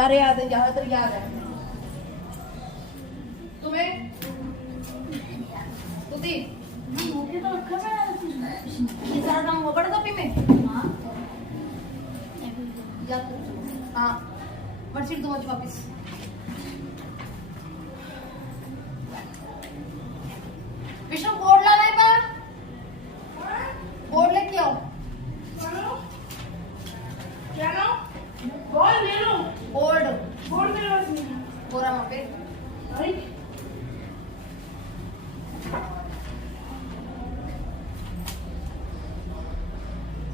सारे याद है, ज्यादातर याद है तुम्हें। तुझे मुझे तो रखा है ये सारा काम हुआ पड़ा कॉपी में। हाँ याद करो। हाँ वर्कशीट दो मुझे वापस। विष्णु बोर्ड लाना है बाहर, बोर्ड लेके आओ। क्या लो बॉल ले लो बोर्ड बोर्ड मेरे पास नहीं है। बोरा वहाँ पे। अरे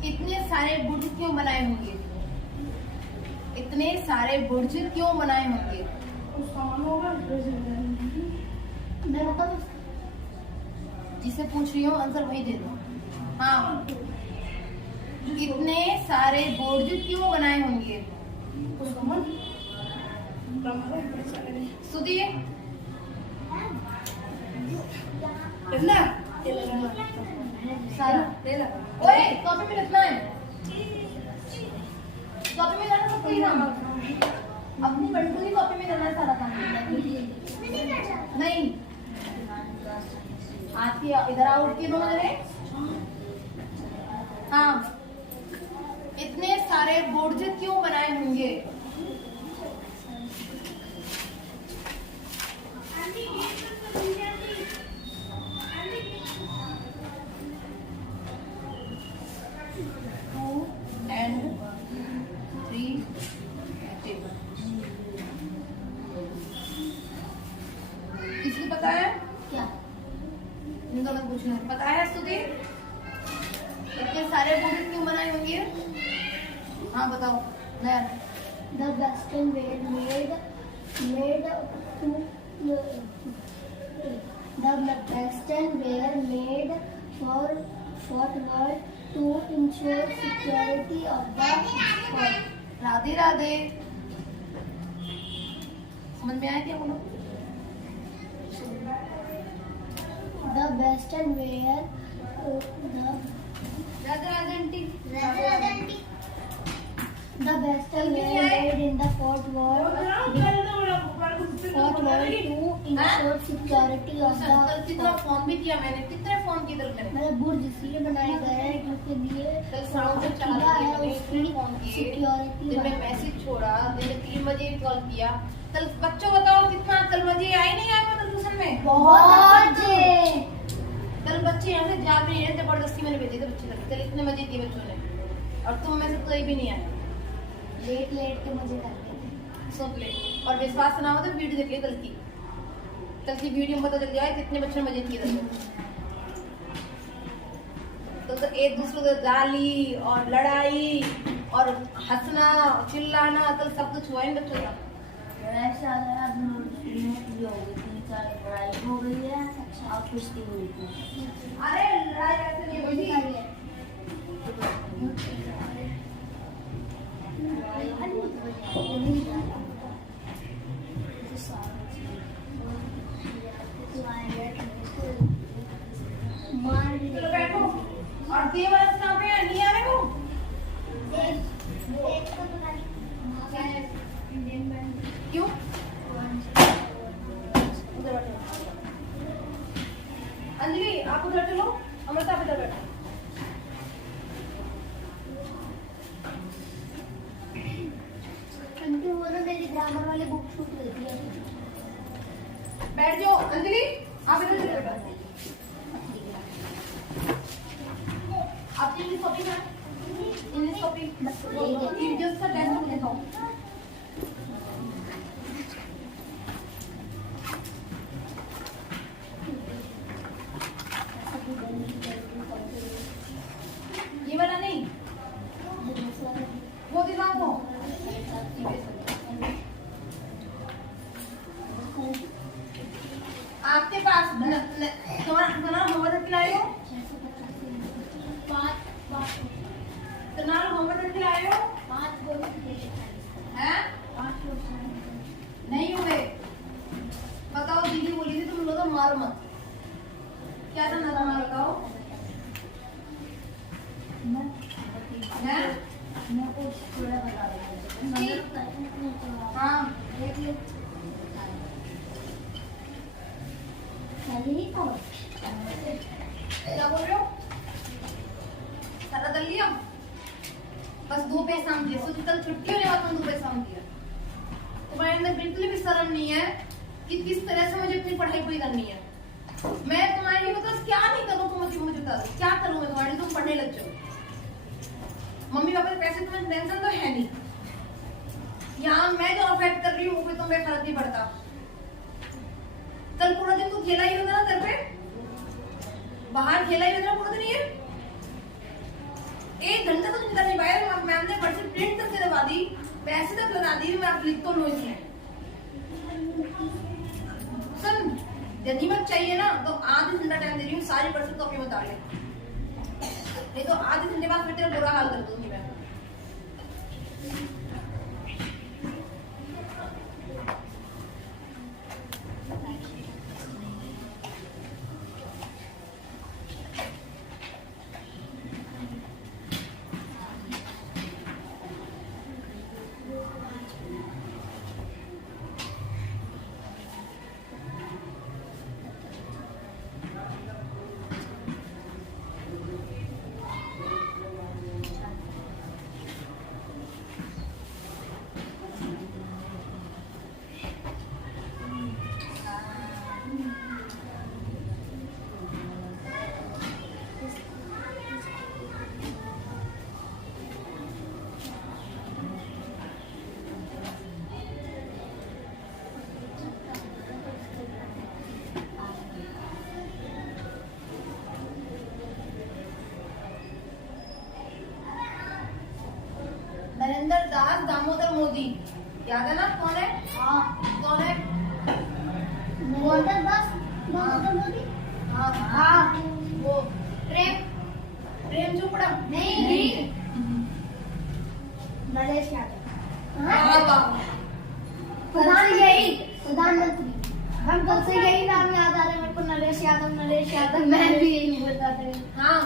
इतने सारे बुर्ज क्यों बनाए होंगे? इतने सारे बुर्ज क्यों बनाए होंगे? कुछ सामान होगा मैं बता दूँ जिसे पूछ रही हूँ आंसर वही दे दो। हाँ इतने सारे बुर्ज क्यों बनाए होंगे? कुछ सामान सुधी कितना सारा ले ला ओए कॉपी में लिखना है, कॉपी में करना सबको ही काम। अपनी बंटू की कॉपी में करना है सारा काम। नहीं आती इधर आओ, उठ के दोनों जने। हाँ इतने सारे बुर्ज क्यों बनाए होंगे? एंड 3 किसको पता है? क्या इन दोनों को पूछना है। पता है स्तुति इतने सारे बुर्ज क्यों बनाए होंगे? हाँ बताओ नया। The Western were made to the Western were made for what were to ensure security of the fort. Radhe Radhe. समझ में आया क्या बोलो? The Western were Radhe Radhe aunty. the Western were made in the fort were to ensure security of कल the कितना fort. Form भी किया मैंने, कितने फॉर्म किए कल मैंने? मतलब बुर्ज इसलिए बनाए गए हैं क्योंकि लिए कल साउंड से चला किला है मैंने उसकी फॉर्म किए। सिक्योरिटी दिन में मैसेज छोड़ा, दिन में 3 बजे कॉल किया। कल बच्चों बताओ कितना कल बजे आए नहीं आए मतलब ट्यूशन में? बहुत कल बच्चे यहाँ से जा भी नहीं रहे, जबरदस्ती मैंने भेजे थे बच्चे तक। कल इतने मजे किए बच्चों ने, और तुम में से कोई भी नहीं आया। लेट के मजे करते थे सब ले। और विश्वास ना हो तो वीडियो देख ले कल की वीडियो में पता चल जाए कितने बच्चों ने मजे किए थे। तो एक दूसरे को गाली और लड़ाई और हंसना चिल्लाना कल सब कुछ हुआ इन बच्चों का। लड़ाई हो गई है और कुश्ती हुई थी अरे लड़ाई ऐसे नहीं हुई थी। चलो बैठो। और ये वाला कहाँ पे है? नहीं आ रहे हो? क्यों? उधर बैठो। अंजलि आप उधर चलो, अमृता आप इधर बैठो। वो ना मेरी ग्रामर वाली बुक छूट गई थी। बैठ जाओ अंजलि, आप इधर चले बैठो। आप इंग्लिश कॉपी ना, इंग्लिश कॉपी वीडियोस का टेस्ट बुक दिखाओ। ये वाला नहीं, वो दिखाओ वो। आपके पास तुम्हारा होमवर्क खिलाए हो? तुम्हारा होमवर्क खिलाए हो? हैं? नहीं हुए। बताओ दीदी बोली थी तुम लोग मारो मत। क्या था नाम बताओ? हैं? हाँ देखिए खाली और क्या बोल रहे हो? सारा दल लिया? बस 2 पेज साम दिए। सोचो कल छुट्टी होने वाला 2 पेज साम दिया। तुम्हारे अंदर बिल्कुल भी शर्म नहीं है कि किस तरह से मुझे अपनी पढ़ाई पूरी करनी है। मैं तुम्हारे लिए मतलब क्या नहीं करूँ, तुम मुझे बता दो क्या करूँ मैं तुम्हारे लिए, तुम पढ़ने लग जाओ। मम्मी पापा के पैसे तुम्हें टेंशन तो है नहीं, यहाँ मैं जो अफेक्ट कर रही हूँ वो तुम्हें फर्क नहीं पड़ता। कल पूरा दिन तू खेला ही होगा ना, घर पे बाहर खेला ही होगा पूरा दिन। ये 1 घंटा तो निकल नहीं पाया। मैम ने पर्ची प्रिंट तक करवा दी, पैसे तक लगा दी, मैं आप लिख तो लो इसमें। सुन, यदि मत चाहिए ना तो आधे घंटा टाइम दे रही हूँ, सारी पर्ची कॉपी में उतार ले, नहीं तो आधे घंटे बाद फिर तेरा बुरा हाल कर दूंगी मैं। नरेंद्र दास दामोदर मोदी, याद है ना? कौन है? हाँ कौन है? नरेंद्र दास दामोदर मोदी। हाँ हाँ वो प्रेम चोपड़ा नहीं नरेश यादव। प्रधानमंत्री। हम कब से यही नाम याद आ रहे हैं मेरे को, नरेश यादव। मैं भी यही बताते हैं। हाँ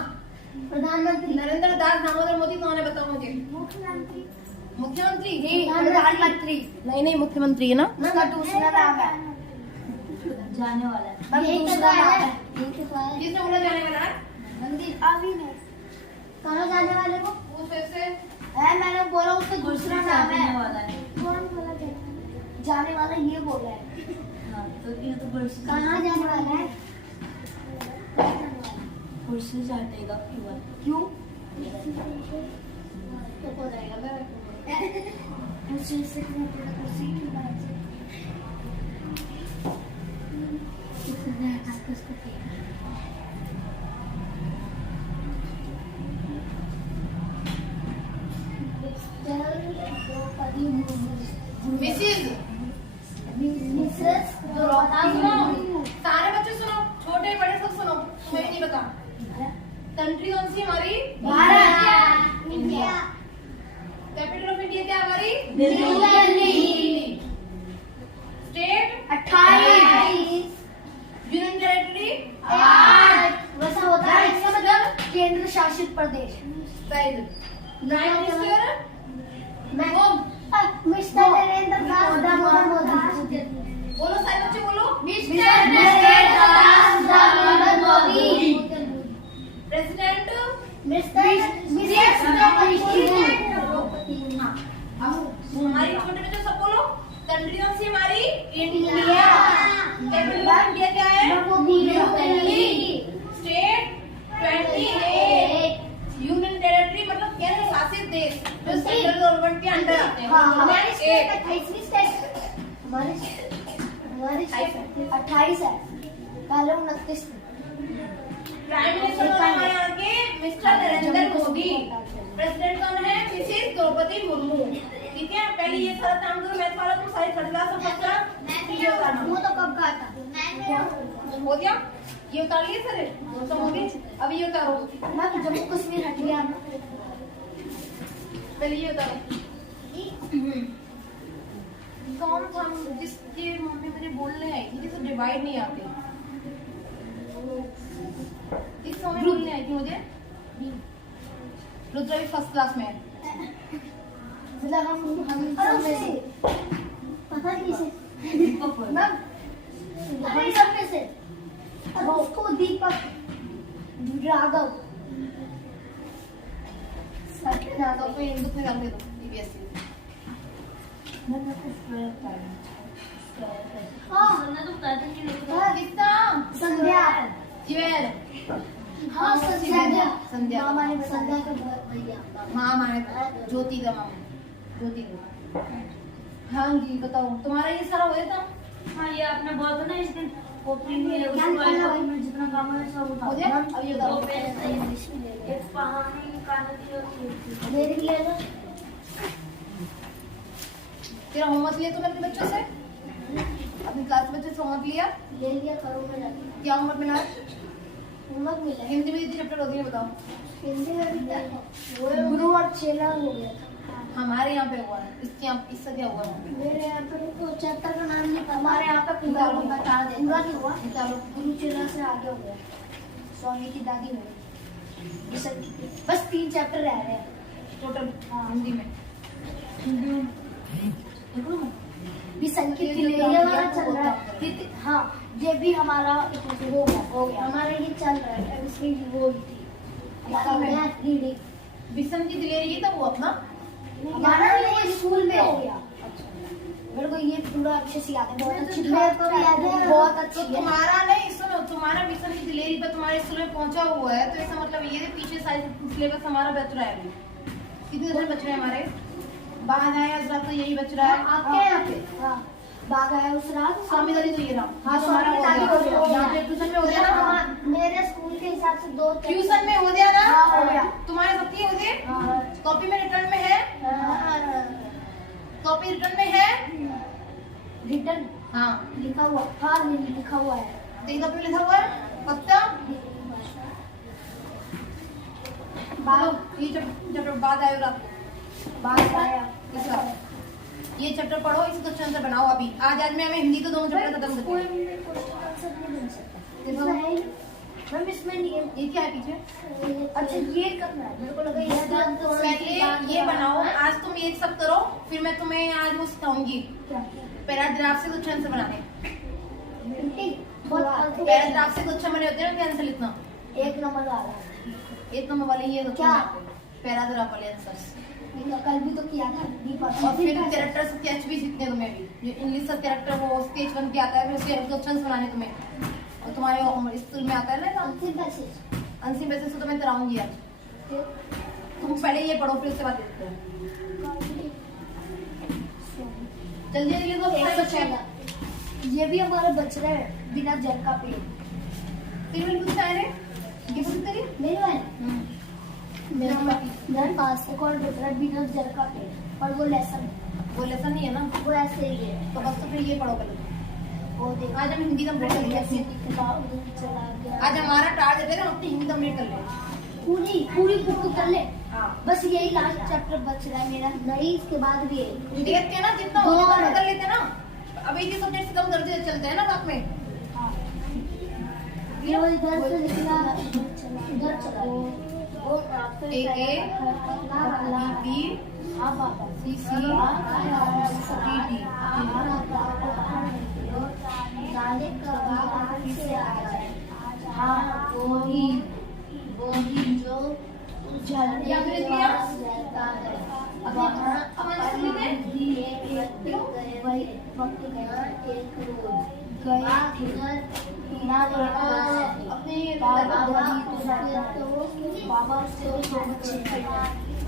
प्रधानमंत्री नरेंद्र दास दामोदर मोदी कौन है बताओ मुझे। मुख्यमंत्री। मुख्यमंत्री प्रधानमंत्री नहीं मुख्यमंत्री है ना। उसका दूसरा नाम है जाने वाला है। दूसरा नाम है किसने बोला जाने वाला है? अभी नहीं। कहाँ जाने वाले को पूछ ऐसे। मैंने बोला उसका दूसरा नाम जाने वाला है। कौन बोला जाने वाला, ये बोल रहा है। हाँ, तो ये तो कुर्सी कहाँ जाने वाला है? कुर्सी चाटेगा क्यों? क्यों? तो हो जाएगा मैं कुर्सी से कुर्सी की बात से मिसेज मिसेस सारे बच्चे सुनो, छोटे बड़े सब सुनो, तुम्हें नहीं पता। कंट्री कौन सी हमारी? Bharat. India. Capital of India क्या हमारी? दिल्ली। स्टेट 28। Union territory 8। वैसा होता है इसका मतलब केंद्र शासित प्रदेश। Prime minister mister Narendra Das Damodar Modi. बोलो सारे बच्चे बोलो। Mister Narendra Das Damodar Modi. President mister Draupadi Murmu. हमारी छोटे बच्चे सब बोलो। कंट्री कौन सी हमारी? इंडिया। कैपिटल ऑफ इंडिया क्या है? दिल्ली। स्टेट 28। यूनियन टेरिटरी मतलब केंद्र शासित देश जो सेंट्रल गवर्नमेंट के अंडर आते हैं। हमारी स्टेट 28 हमारी 28 है, पहले 29 थे। प्राइम मिनिस्टर कौन है हमारे यहाँ के? मिस्टर नरेंद्र मोदी। प्रेसिडेंट कौन है? मिसेस द्रौपदी मुर्मू। ठीक है, पहले ये सारा काम करो, मैथ वाला तुम सारी थर्ड क्लास में बच्चा वो तो कब का था? हो गया। ये उतार लिए सर, सब हो गए। अब ये उतारो, मैं तो जम्मू कश्मीर हट गया ना। पहले ये उतारो। कौन था जिसके मम्मी मुझे बोलने आई थी जिसे डिवाइड नहीं आते? किस समय बोलने आई थी मुझे? रुद्रा भी फर्स्ट क्लास में है। मतलब हम पता नहीं ना हम सब में से अब उसको दीपक राघव तो अपने हिंदू में डाल दे दो सीबीएसई। मैं तो कुछ प्रयोग कर रही हूँ। हाँ सुनना तो बता दें कि लोग हाँ कितना संध्या जीवेल हाँ संध्या संध्या मामा ने संध्या का भैया माँ माने ज्योति का मामा ज्योति का। हाँ जी बताओ तुम्हारा ये सारा हो गया था? हाँ ये आपने बोला था ना इस दिन कॉपी में क्या उसको निकाला कॉपी में जितना काम है सब उठा हो गया अब ये बताओ। दो पेज एक कहानी कहानी और मेरे लिए ना तेरा होमवर्क लिया तुमने अपने बच्चों से? अपनी क्लास के बच्चों से होमवर्क लिया? ले लिया करो मैं जाके क्या होमवर्क मिला? होमवर्क मिला हिंदी में कितने चैप्टर होते हैं बताओ? हिंदी में भी वो गुरु और चेला हो गया था। हमारे यहाँ पे हुआ है इससे क्या हुआ है? मेरे यहाँ पे तो चैप्टर का नाम नहीं पता हमारे यहाँ पे पूरा बता दे पूरा नहीं हुआ निकालो। गुरु चेला से आगे हो गया स्वामी की दादी हो गई ये सब बस 3 चैप्टर रह रहे हैं टोटल हाँ। हिंदी में। हिंदी में देखो ना भी संकेत ये के जो लिए काम ये किया वाला वो चल रहा होता है हाँ ये भी हमारा हो गया हमारा ये चल रहा है अब इसकी वो ही थी मैथ रीडिंग विषम की दिलेरी ये था वो अपना। हमारा ये स्कूल में हो गया मेरे को ये पूरा अच्छे से याद है बहुत अच्छी मेरे को भी याद है बहुत तो अच्छी है तुम्हारा नहीं सुनो तुम्हारा विषम की दिलेरी पर तुम्हारे स्कूल में पहुंचा हुआ है तो इसका मतलब ये पीछे सारे सिलेबस हमारा बच रहा है अभी। कितने दिन बच रहे हैं हमारे? बाद आया इस रात तो यही बच रहा है आपके यहाँ पे हाँ बाग आया उस रात स्वामी दादी तो ये रहा। हाँ, तुम्हारा हो स्वामी गया। दादी हो गया। यहाँ पे ट्यूशन में हो गया ना? हाँ, मेरे स्कूल के हिसाब से 2 ट्यूशन में हो गया ना? हाँ, हो गया। तुम्हारे सबकी हो गए? हाँ, कॉपी में रिटर्न में है? कॉपी रिटर्न में है? रिटर्न हाँ लिखा हुआ हाँ लिखा हुआ है देखो पे लिखा हुआ है पक्का? बोलो ये चैप्टर बाद आयो रात को। बाग आया इसका ये चैप्टर पढ़ो इसे क्वेश्चन आंसर बनाओ अभी आज में हमें हिंदी के दोनों चैप्टर खत्म करते कोई हैं। भी क्वेश्चन आंसर नहीं बन सकता देखो। इसमें है ही- मैम इसमें नहीं है ये क्या है पीछे? अच्छा ये करना है मेरे को लगा ये तो पहले ये बनाओ आज तुम ये सब करो फिर मैं तुम्हें आज वो सिखाऊंगी क्या पैराग्राफ से क्वेश्चन आंसर बनाने। बहुत पैराग्राफ से क्वेश्चन बने होते हैं ना आंसर लिखना। 1 नंबर आ रहा है एक नंबर वाले ये क्या? पैराग्राफ वाले आंसर्स कल भी तो किया था दीपक और फिर कैरेक्टर स्केच भी सीखने तुम्हें भी जो इंग्लिश का कैरेक्टर वो स्केच बन के आता है फिर उसके क्वेश्चंस बनाने तुम्हें और तुम्हारे स्कूल में आता है ना अंतिम मैसेज अंतिम बेसिस से तुम्हें कराऊंगी आज। तुम पहले ये पढ़ो फिर उसके बाद देखते हैं। जल्दी जल्दी लिखो 114 ये भी हमारा बच रहा है बिना जल का पेड़ 3 मिनट कुछ आए रे ये कुछ तेरी नहीं है मेरे पास एक और बच रहा है बिना जल का पेड़ और वो लेसन वो लेसन नहीं है ना वो ऐसे ही है तो बस तो फिर ये पढ़ो पहले। वो देखो आज हम हिंदी कंप्लीट कर ऐसे लेंगे। दिखता उधर चला गया आज हमारा टारगेट है हम अपनी हिंदी कंप्लीट कर लें। पूरी बुक कर ले हाँ बस यही लास्ट चैप्टर बच रहा है मेरा नहीं इसके बाद भी है देखते हैं ना जितना हो उतना कर लेते हैं ना। अब एक ही सब्जेक्ट से कम कर दिया चलते हैं ना साथ में। वो इधर से निकला इधर चला वो बी हाँ बाबा सी सी डी डी नाले का बाहर से आया हाँ वही जो झरने के पास रहता है वहाँ अपन भी एक व्यक्ति गए वही वक्त गया एक रोज गए थे ना अपने बाबा से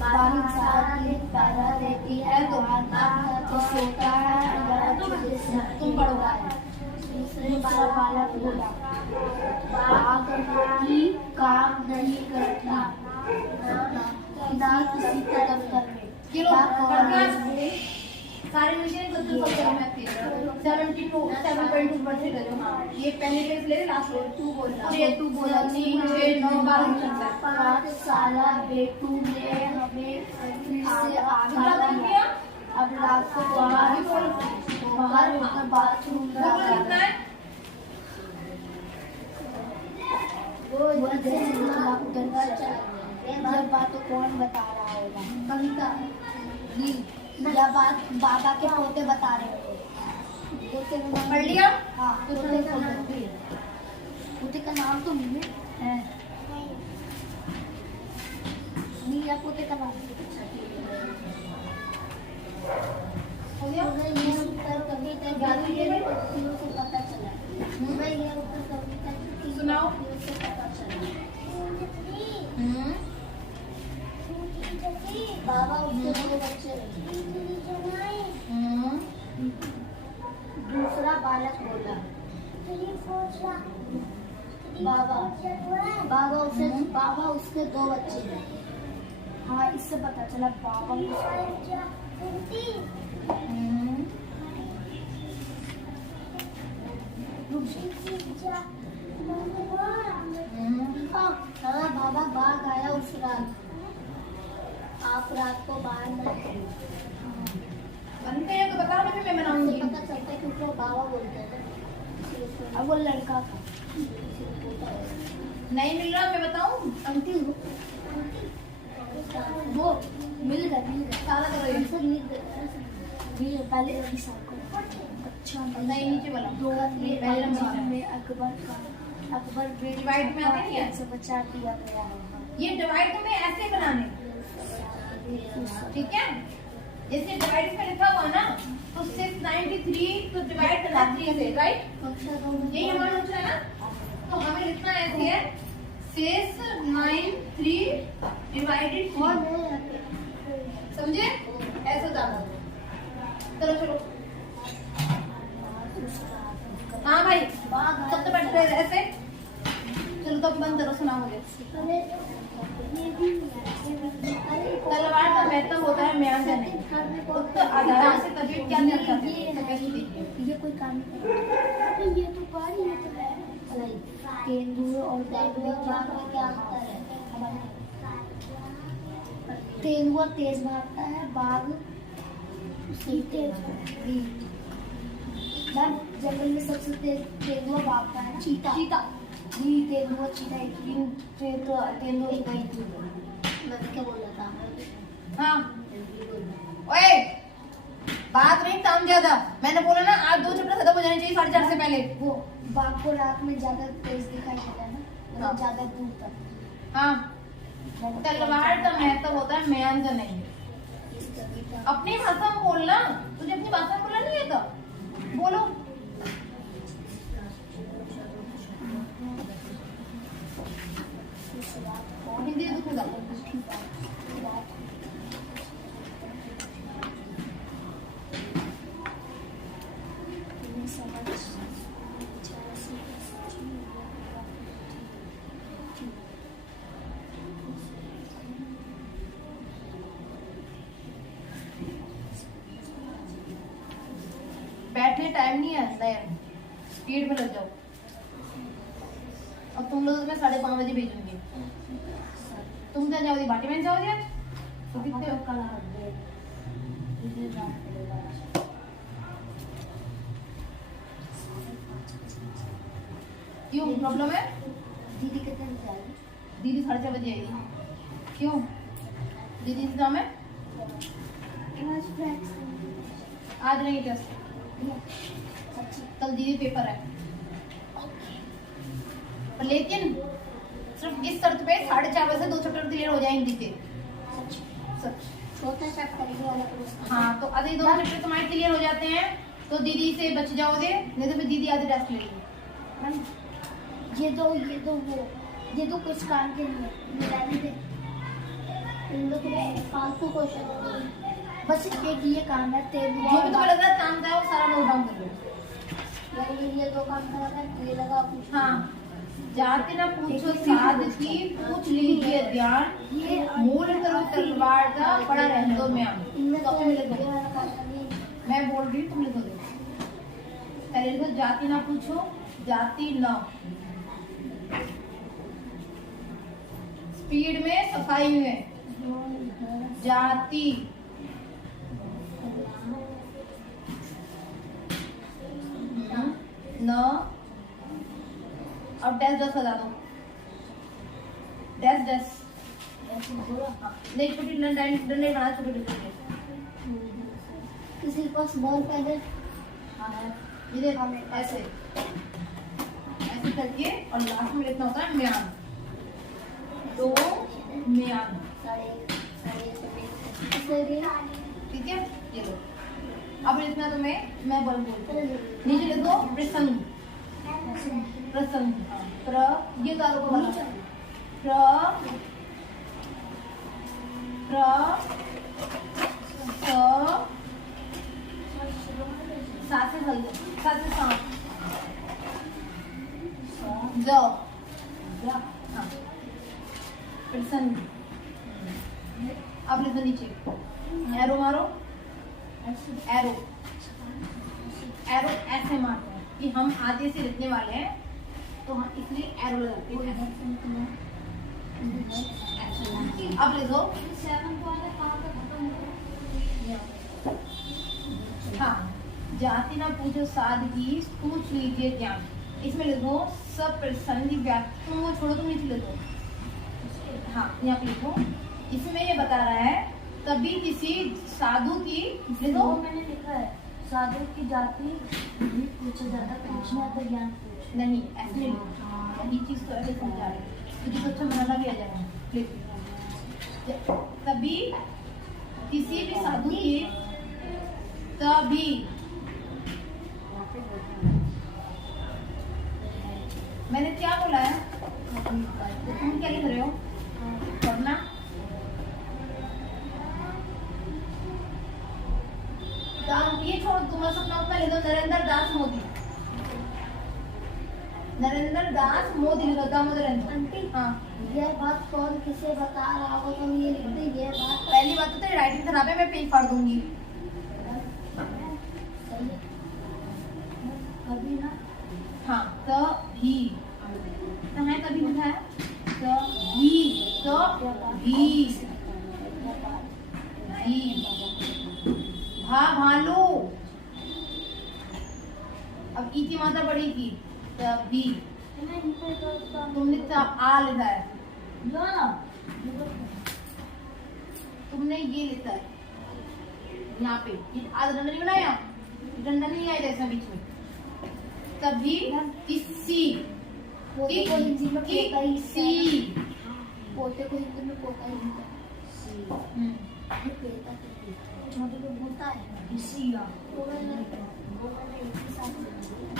बाहर सारा दिन पैदा रहती है तो सोता है तुम पढ़ो। दूसरे बालक बोला बाघ की काम नहीं करता ना किसी का दफ्तर में ये लोग सारे विषय गद्दल पर चलो मैं आपके 7.2% है जो ये पहले पेज ले लास्ट रो 2 बोलना 2 बोला 3 6 9 12 चलता है। 5 साला बेटू ने हमें फिर से आगे अब रात को बाहर होकर बाथरूम वो कितना है? वो इधर से निकला उधर चला गया। ये बात तो कौन बता रहा होगा कविता यह बात बाबा के पोते बता रहे होंगे वो तेरा नाम पढ़ लिया? हाँ क्वेश्चन तोते का नाम भी है। तोते का नाम तो नहीं है मीरा पोते का नाम हो गया? ये उत्तर कविता गाली के पत्तियों से पता चला मुझे ये उत्तर कविता की सुनाओ। पत्तियों से पता चला बाबा उसके दो बच्चे दूसरा बालक बोला बाबा उसके दो बच्चे हैं हाँ इससे पता चला बाबा हाँ बाबा बाघ आया उस रात आप रात को बाहर न बनते हैं तो बता मुझे, मैं बनाऊंगी। पता चलता है क्योंकि वो बाबा बोलते हैं अब वो लड़का था नहीं मिल रहा, मैं बताऊं? आंटी वो मिल गया सारा करो ये। आंसर मिल गया पहले विशाल को अच्छा नहीं, नीचे वाला। दो ये पहले नंबर है। में अकबर डिवाइड में आते नहीं है? से बचा दिया गया है ये डिवाइड तुम्हें ऐसे बनाने, ठीक है? जैसे डिवाइड में लिखा हुआ ना, तो 693 तो डिवाइड करना 3 से, राइट? यही हमारा उत्तर है ना? तो हमें लिखना ऐसे है 693 डिवाइडेड 3, समझे? ऐसे जाना। चलो चलो, हाँ भाई, सब तो बैठ रहे ऐसे। चलो तो बंद करो, सुना मुझे। तलवार का महत्व होता है म्यान का नहीं। उत्तर आधार से तभी क्या नहीं करते? ये कोई काम नहीं ये तो पानी है तो है तेंदुआ और तेंदुआ में क्या अंतर है तेंदुआ तेज भागता है बाघ तेज जंगल में सबसे तेज तेंदुआ भागता है चीता जी तेंदुआ चीता तेंदुआ गई थी मैं क्या बोल रहा था हाँ, ओए, बात नहीं काम ज्यादा। मैंने बोला ना आज 2 चैप्टर खत्म हो जाने चाहिए 4:30 से पहले। वो बाघ को रात में ज्यादा तेज दिखाई देता है ना हाँ। ज्यादा दूर तक हाँ, तलवार का महत्व होता है म्यान का नहीं। अपनी भाषा में बोलना, तुझे अपनी भाषा में बोलना नहीं आता? बोलो। हिंदी तो खुदा बैठने टाइम नहीं है नयन, स्पीड में लग जाओ। और तुम लोग मैं 5:30 बजे भेजूंगी। तुम क्या जाओगे? बाटी में जाओगे आज? तो कितने हो? क्यों प्रॉब्लम है? दीदी कितने बजे आएगी दीदी 6:30 बजे आएगी। क्यों? दीदी से काम है? आज नहीं टेस्ट, कल दीदी पेपर है। पर लेकिन सिर्फ इस शर्त पे 4:30 बजे से 2 चैप्टर क्लियर हो जाएंगे हिंदी के। सच। छोटा चैप्टर वाला प्रश्न हाँ, तो आधे 2 चैप्टर तुम्हारे क्लियर हो जाते हैं तो दीदी से बच जाओगे, नहीं तो फिर दीदी आधे टेस्ट लेगी। ये तो कुछ काम के नहीं है रहने दे इन लोग फालतू क्वेश्चन बस एक ये काम है तेंदुआ जो भी तुम्हें लग रहा है काम का है वो सारा नोट डाउन कर लो। ये 2 काम करा है ये लगा कुछ हाँ, जाते ना पूछो साध की पूछ लीजिए ध्यान, ये मूल करो तलवार का पड़ा रहने दो म्यान। इनमें कॉपी में लिखो। तो मैं बोल रही हूँ, तुम लिखो दो। पहले लिखो जाति ना पूछो, जाति न। स्पीड में सफाई में जाति न। अब डैश डैश बता दो। डैश डैश नहीं, छोटी डंडे बना, छोटे छोटे। किसी के पास बॉल पहले हाँ है, ये देखो ऐसे ऐसे करके और लास्ट में लिखना होता है म्यान, दो म्यान, ठीक है। ये लो अब लिखना तुम्हें, मैं बोल बोलती हूँ, नीचे लिखो प्रसंग, प्रसंग, प्र ये तारों को प्र सा से हल सा से सांप हाँ प्रसंग। अब लिखो नीचे एरो मारो, एरो एरो ऐसे मारते हैं कि हम आधे से लिखने वाले हैं तो हम इसलिए एरो लगाते हैं। अब लिखो हाँ, जाति ना पूछो सादगी पूछ लीजिए ज्ञान। इसमें लिखो सब प्रसंग व्याख्या, तुम वो छोड़ो, तुम नीचे लिखो। हाँ यहाँ पे लिखो, इसमें ये बता रहा है कभी किसी साधु की, लिखो मैंने लिखा है साधु की जाति भी पूछा जाता, पूछना तो ज्ञान पूछ नहीं, ऐसे नहीं लिखो। ये चीज तो ऐसे समझा रहे हैं, तुझे अच्छा बनाना भी आ जाएगा। लिखो कभी किसी भी साधु की, कभी मैंने क्या बोला है, तो तुम क्या लिख रहे हो पढ़ना। ये छोड़, तुम्हारा सपना उतना ले दो, नरेंद्र दास मोदी, नरेंद्र दास मोदी लिखो, दामोदर आंटी हाँ। यह बात कौन किसे बता रहा हो, तुम ये लिख दे। ये बात पहली बात तो तेरी राइटिंग खराब है, मैं पेज फाड़ दूंगी। सही है। कभी ना हाँ कभी तो है, कभी लिखा है कभी, कभी भा भालू, अब ई की मात्रा बढ़ेगी तभी, तुमने आ लिखा है, तुमने ये लिखा है यहाँ पे, ये आज डंडा नहीं बनाया, डंडा नहीं आया जैसा बीच में। तभी किसी पोते को हिंदी में पोता ही किसी, पोते को हिंदी में पोता ही छोटे को बोलता है किसी या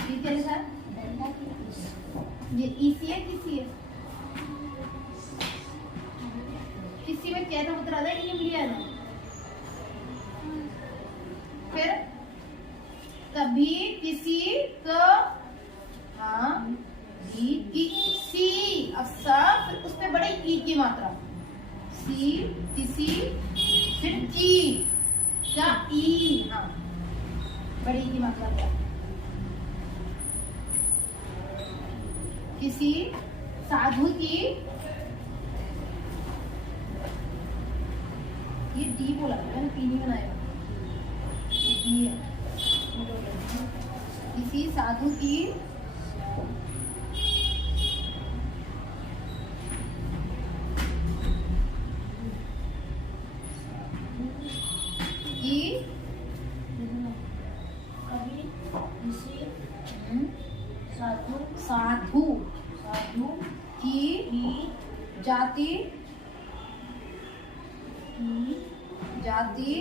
ये क्या लिखा है, ये इसी है किसी है, किसी में क्या था बता रहा है, लिया है। फिर कभी किसी का, हाँ भी किसी, अब सब फिर उस पे बड़े ई की मात्रा, सी किसी, फिर की क्या ई, हाँ बड़ी की मात्रा क्या, किसी साधु की, ये डी बोला मैंने, पी नहीं बनाया, डी है। किसी साधु की कभी किसी साधु साधु साधु की जाति, की जाति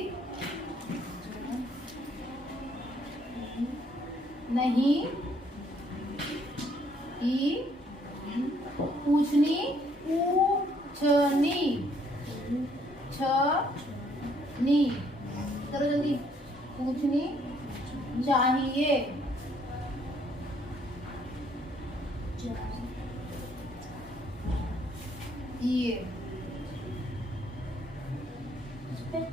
नहीं की पूछनी, पूछनी छनी, करो जल्दी, पूछनी चाहिए, ये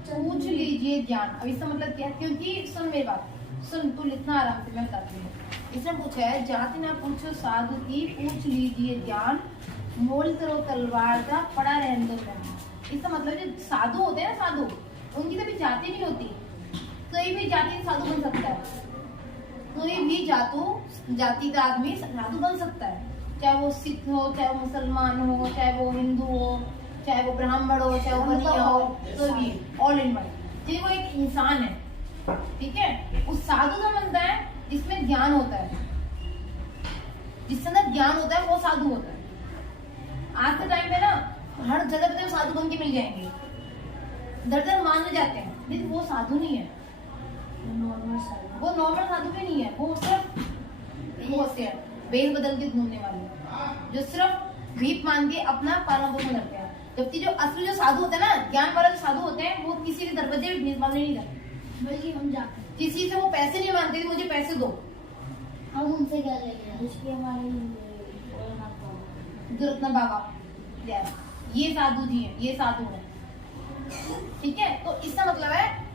पूछ लीजिए ज्ञान। अब इसका मतलब क्या है, क्योंकि सुन मेरी बात, सुन तू लिखना आराम से, मैं बताती हूँ। इसने पूछा है जाति ना पूछो साधु की, पूछ लीजिए ज्ञान, मोल करो तलवार का, पड़ा रहने दो ज्ञान। इसका मतलब जो साधु होते हैं ना, साधु, उनकी कभी जाति नहीं होती, कोई भी जाति साधु बन सकता है, कोई भी जाति का आदमी साधु बन सकता है, चाहे वो सिख हो, चाहे वो मुसलमान हो, चाहे वो हिंदू हो, चाहे वो ब्राह्मण हो, चाहे वो बनिया हो, कोई भी, ऑल इन वन, वो एक इंसान है, ठीक है। उस साधु का बनता है जिसमें ज्ञान होता है, जिसके अंदर ज्ञान होता है वो साधु होता है। आज के टाइम पे ना हर जगह पे साधु बन के मिल जाएंगे, दर दर मानने जाते हैं, लेकिन वो साधु नहीं है, नॉर्मल साधु। वो नॉर्मल साधु भी नहीं है, वो सिर्फ वो होते हैं वेश बदल के घूमने वाले, जो सिर्फ भीख मान के अपना पालन पोषण करते हैं। जबकि जो असली जो साधु होते हैं ना, ज्ञान वाले जो साधु होते हैं, वो किसी के दरवाजे में भीख मांगने नहीं जाते, बल्कि हम जाते हैं, किसी से वो पैसे नहीं मांगते कि मुझे पैसे दो। हम उनसे क्या लेंगे? जिसके हमारे दुर्रत्न बाबा, yes, ये साधु जी हैं, ये साधु हैं, ठीक है। तो इसका मतलब है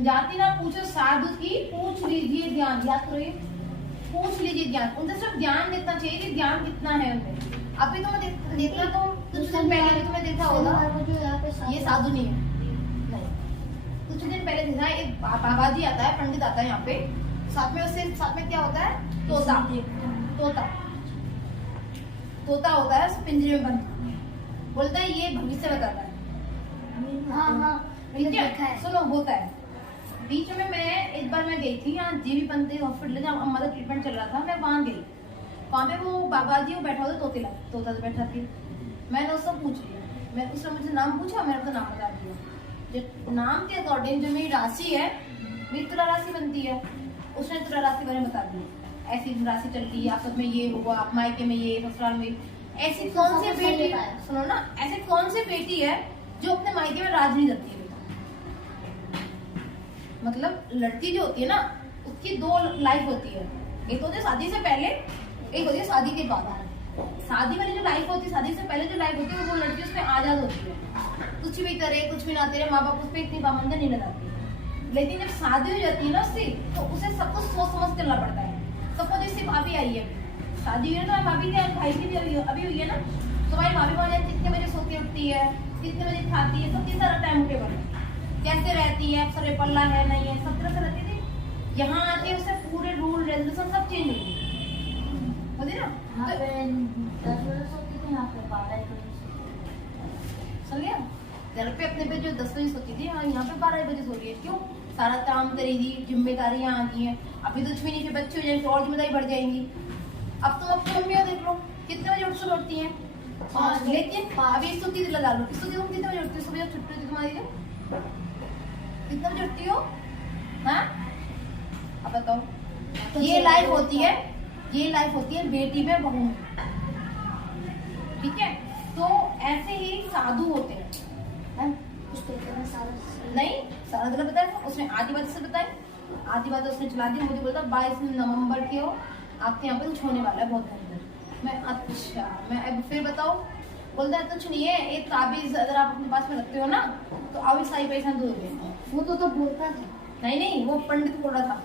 जाति ना पूछो साधु की, पूछ लीजिए ज्ञान, याद करो ये, पूछ लीजिए ज्ञान। उनसे सिर्फ ज्ञान देखना चाहिए कि ज्ञान कितना है उनमें। अभी तो मैं देखना तो कुछ दिन पहले भी तुम्हें देखा होगा, ये साधु नहीं है, नहीं, कुछ दिन पहले देखा एक बाबा जी आता है, पंडित आता है यहाँ पे, साथ में उससे साथ में क्या होता है, तोता, तोता तोता होता है पिंजरे में बंद, बोलता है ये भविष्य बताता है। हाँ ठीक है, सुनो होता है। बीच में मैं एक बार मैं गई थी यहाँ जीवी पंत हॉस्पिटल, जहाँ अम्मा का ट्रीटमेंट चल रहा था, मैं वहाँ गई, वहाँ पे वो बाबा जी वो बैठा हुआ तोता से बैठा थी। मैंने उससे पूछ लिया, मैं उसने मुझे नाम पूछा, मैंने उसका नाम बता दिया, जो नाम के अकॉर्डिंग जो मेरी राशि है, मेरी तुला राशि बनती है, उसने तुला राशि मैंने बता दी, ऐसी राशि चल रही है, आपस में ये होगा, आप मायके में ये, ससुराल में। ऐसी कौन सी बेटी, सुनो ना, ऐसी कौन सी बेटी है जो अपने मायके में राज नहीं करती है? मतलब लड़की जो होती है ना, उसकी दो लाइफ होती है, एक होती है शादी से पहले, एक होती है शादी के बाद। शादी वाली जो लाइफ होती है, शादी से पहले जो लाइफ होती है, वो लड़की उसमें आजाद होती है, कुछ भी करे कुछ भी ना करे, माँ बाप उस पर इतनी पाबंदी नहीं लगाती। लेकिन जब शादी हो जाती है ना उससे, तो उसे सब कुछ सोच समझ करना पड़ता है। सबको जैसे भाभी आई है, शादी हुई है तो भाभी के भाई की भी अभी हुई है ना, तुम्हारी भाभी मान कितने बजे सोती उठती है, कितने बजे खाती है, सबकी सारा टाइम टेबल है, कैसे रहती है, सरे पल्ला है नहीं है, सब तरह से रहती थी। यहाँ आके उसे पूरे रूल रेगुलेशन सब चेंज हो गए, होती ना। यहाँ पे 10 बजे सोती थी, यहाँ पे 12 बजे सुन लिया, घर पे अपने पे जो 10 बजे सोती थी, यहाँ पे 12 बजे सो रही है। क्यों? सारा काम करेगी, जिम्मेदारियां आ गई हैं, अभी तो कुछ भी नहीं, फिर बच्चे हो जाएंगे और जिम्मेदारी बढ़ जाएंगी। अब तुम अपनी मम्मी को देख लो, कितने बजे उठ उठती हैं, लेकिन अभी इस सुती लगा लो, इस सुती तुम कितने बजे उठती हो? सुबह जब छुट्टी होती तुम्हारी, कितने बजे उठती हो? हाँ अब बताओ। ये लाइफ होती है, ये लाइफ होती है बेटी में, बहू में, ठीक है। तो ऐसे ही साधु होते हैं, नहीं सारा गलत बताया उसने, आधी बात से बताई, आधी बात उसने चला दी। मुझे बोलता 22 नवंबर के हो आपके यहाँ पे कुछ होने वाला है बहुत भयंकर। मैं अच्छा, मैं अब फिर बताओ, बोलता है कुछ नहीं है, एक ताबीज अगर आप अपने पास में रखते हो ना, तो अभी सारी पैसा दूर गए। वो तो बोलता था, नहीं वो पंडित बोल रहा था,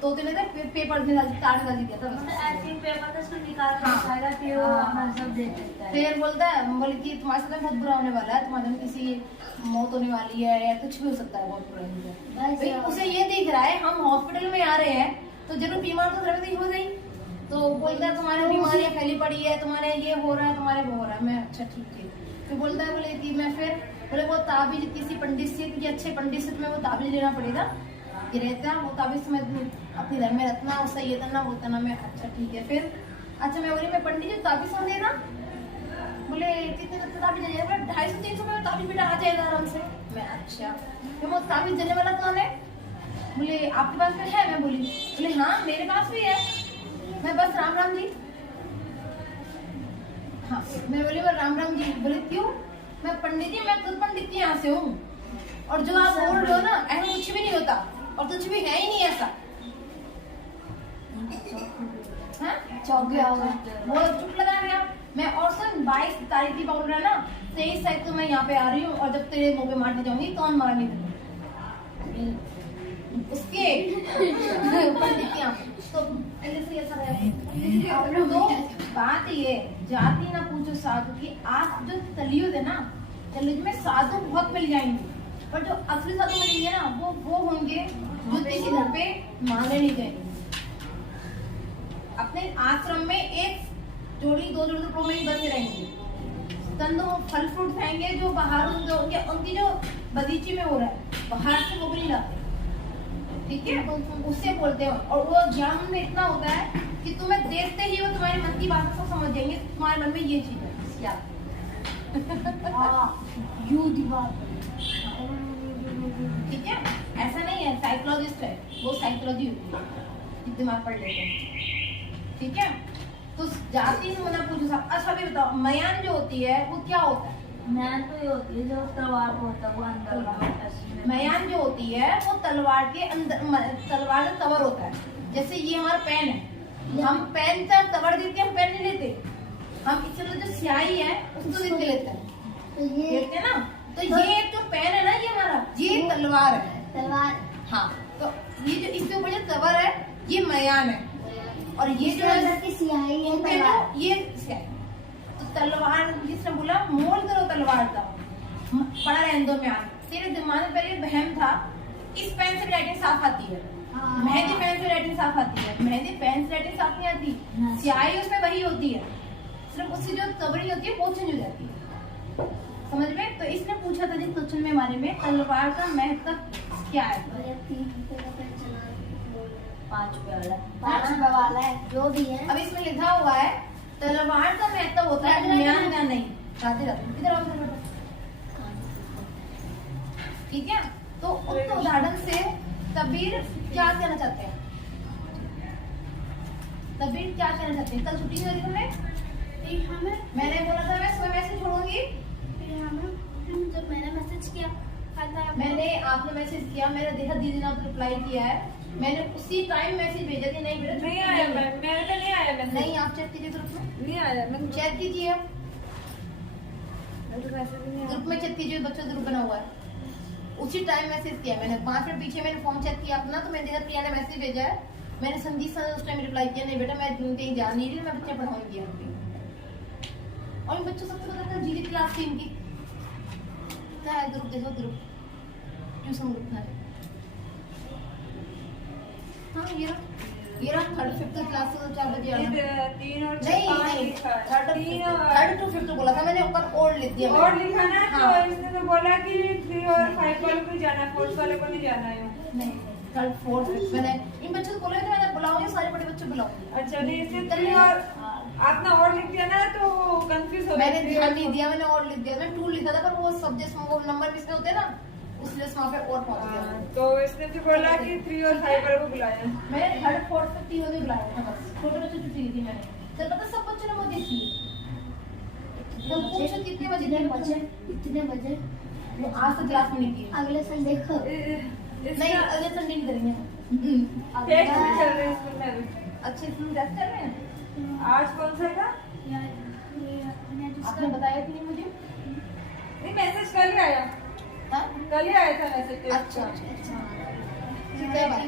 तो तेने पेपर डाल दिया था बस। ऐसे पेपर तो उसको निकाल के हाँ। खाएगा, फिर वो अपना सब दे देता है। फिर बोलता है, बोले कि तुम्हारे साथ बहुत बुरा होने वाला है, तुम्हारे में किसी मौत होने वाली है या कुछ भी हो सकता है, बहुत बुरा है। उसे ये दिख रहा है हम हॉस्पिटल में आ रहे हैं, तो जरूर बीमार तो जरूर हो गई। तो बोलता है तुम्हारी बीमारियां फैली पड़ी है, तुम्हारे ये हो रहा है, तुम्हारे वो हो रहा है। मैं अच्छा ठीक है। फिर बोलता है, बोले कि मैं फिर बोले वो ताबीज किसी पंडित से, किसी अच्छे पंडित से तुम्हें वो ताबीज लेना पड़ेगा, ये रहता है वो ताबीज में अपने घर में रखना, उससे ये करना वो करना। मैं अच्छा ठीक है। फिर अच्छा मैं बोली मैं पंडित जी ताबीज समझ देना, बोले कितने ताबीज देना? बोले 250-300 में ताबीज बेटा आ जाएगा आराम से। मैं अच्छा, फिर वो ताबीज देने वाला कौन है? बोले आपके पास में है? मैं बोली, बोले हाँ मेरे पास भी है, मैं बस राम राम जी। हाँ मैं बोली मैं राम राम जी। बोले क्यों? मैं पंडित जी, मैं खुद पंडित के यहाँ से हूँ, और जो आप बोल रहे हो ना ऐसा कुछ भी नहीं होता, और कुछ भी है ही नहीं ऐसा। चौक गया होगा, वो चुप लगा गया। मैं और सुन 22 तारीख की बोल रहा है ना, 23 तारीख को मैं यहाँ पे आ रही हूँ, और जब तेरे मुंह पे मारने जाऊंगी कौन मारने उसके पंडित के यहाँ। तो ऐसा रहेगा। तो बात ये जाति ना पूछो साधु की, आज जो कलयुग है ना, कलयुग में साधु बहुत मिल जाएंगे, पर जो असली साधु मिलेंगे ना वो होंगे जो किसी घर पे माने नहीं जाएंगे। अपने आश्रम में एक जोड़ी 2 जोड़ी तो में ही बचे रहेंगे, तंदो फल फ्रूट खाएंगे जो बाहर उनकी जो बगीचे में हो रहा है, बाहर से वो भी नहीं लाते। ठीक है, उससे बोलते हैं। और वो ज्ञान में इतना होता है कि तुम्हें देखते ही वो तुम्हारे मन की बात को समझ जाएंगे, तुम्हारे मन में ये चीज है याद। यू दीवार ठीक है, ऐसा नहीं है, साइकोलॉजिस्ट है वो, साइकोलॉजी होती है, दिमाग पढ़ लेते हैं। ठीक है, तो जाति होना पूछो सब। अच्छा अभी बताओ, मयान जो होती है वो क्या होता है? मैं तो ये होती है जो तलवार को होता है वो अंदर होता है। मयान जो होती है वो तलवार के अंदर, तलवार का कवर होता है। जैसे ये हमारा पेन है, हम पेन का कवर देते हैं, हम पेन नहीं लेते, हम इससे जो स्याही है उसको देख के लेते हैं, तो ये देखते हैं ना। तो ये जो पेन है ना, ये हमारा, ये तलवार है। तलवार। हाँ, तो ये जो इसके ऊपर जो कवर है ये मयान है, और ये जो अंदर की स्याही है तलवार। ये स्याही। तो तलवार जिसने बोला मोल करो तलवार का, पढ़ा रहने दो म्यान। तेरे दिमाग में पहले वहम था इस पेन से राइटिंग साफ आती है, मेहंदी पेन से राइटिंग साफ आती है, मेहंदी पेन से राइटिंग साफ नहीं आती, स्याही उसमें वही होती है, सिर्फ उसकी जो कवरिंग होती है वो चेंज हो जाती है, समझ में। तो इसने पूछा था जिस क्वेश्चन में हमारे में तलवार का महत्व क्या है। 5 वाला 5 वाला है जो भी है। अब इसमें लिखा हुआ है तलवार का महत्व होता है ज्ञान का नहीं। राधे राधे, इधर आओ, इधर बैठो। ठीक है, तो उक्त उदाहरण से कबीर क्या कहना चाहते हैं? कबीर क्या कहना चाहते हैं? कल छुट्टी नहीं हो रही तुम्हें? मैंने बोला था मैं सुबह मैसेज छोड़ूंगी, जब मैंने मैसेज किया मैंने, आपने मैसेज किया, मैंने देखा दीदी ने आपको रिप्लाई किया है, मैंने उसी टाइम मैसेज भेजा कि नहीं बेटा नहीं आया, मेरे पे नहीं आया मैसेज। नहीं, आप चेक कीजिए ग्रुप में, नहीं आया, मैं चेक कीजिए तो मैसेज नहीं आया। ग्रुप में, चेक कीजिए, बच्चों ग्रुप बना हुआ है, उसी टाइम मैसेज किया मैंने। 5 मिनट पीछे मैंने फॉर्म चेक किया अपना, तो मैंने देखा प्रिया ने मैसेज भेजा है, मैंने संजीत सर उस टाइम रिप्लाई किया, नहीं बेटा मैं कहीं जा नहीं रही, मैं बच्चे पढ़ाऊंगी आपकी। और इन बच्चों सबसे पता था जीडी क्लास की इनकी क्या है, ग्रुप देखो, ग्रुप ट्यूशन ग्रुप है। हाँ ये रहा 3rd 5th क्लास से 4 बजे आना। 3 और नहीं 5 नहीं, लिखा है। 3rd to 5th बोला था मैंने, ऊपर और लिख दिया और लिखा ना, हाँ। तो इसने तो बोला कि 3 और 5 वाले को जाना है, 4 वाले को नहीं जाना है। नहीं 3rd 4th 5th मैंने इन बच्चों को बोला था मैंने बुलाऊंगी, सारे बड़े बच्चे बुलाऊंगी। अच्छा नहीं, इसे 3 और आपने और लिख दिया ना तो कंफ्यूज हो मैंने गई। ध्यान नहीं दिया, मैंने और लिख दिया, मैंने 2 लिखा था, पर वो सब्जेक्ट में वो नंबर मिस होते हैं ना, इसलिए वहाँ पे और पहुंच गया। तो इसने फिर बोला कि 3 और 5 वाले को बुलाया। मैंने 3rd 4th 5th तीनों को बुलाया था, बस छोटे बच्चे छुट्टी ली थी मैंने। सर पता सब बच्चों ने मुझे की, तो पूछो कितने बजे थे बच्चे? इतने बजे वो आज तक क्लास में नहीं किए। अगले संडे को नहीं, अगले संडे नहीं करेंगे। टेस्ट भी चल रहे हैं स्कूल में अभी। अच्छे स्कूल टेस्ट कर रहे हैं। आज कौन सा था? आपने बताया कि नहीं मुझे? नहीं, मैसेज कल ही आया, हाँ? कल ही आया था मैसेज। अच्छा अच्छा, ठीक है बात।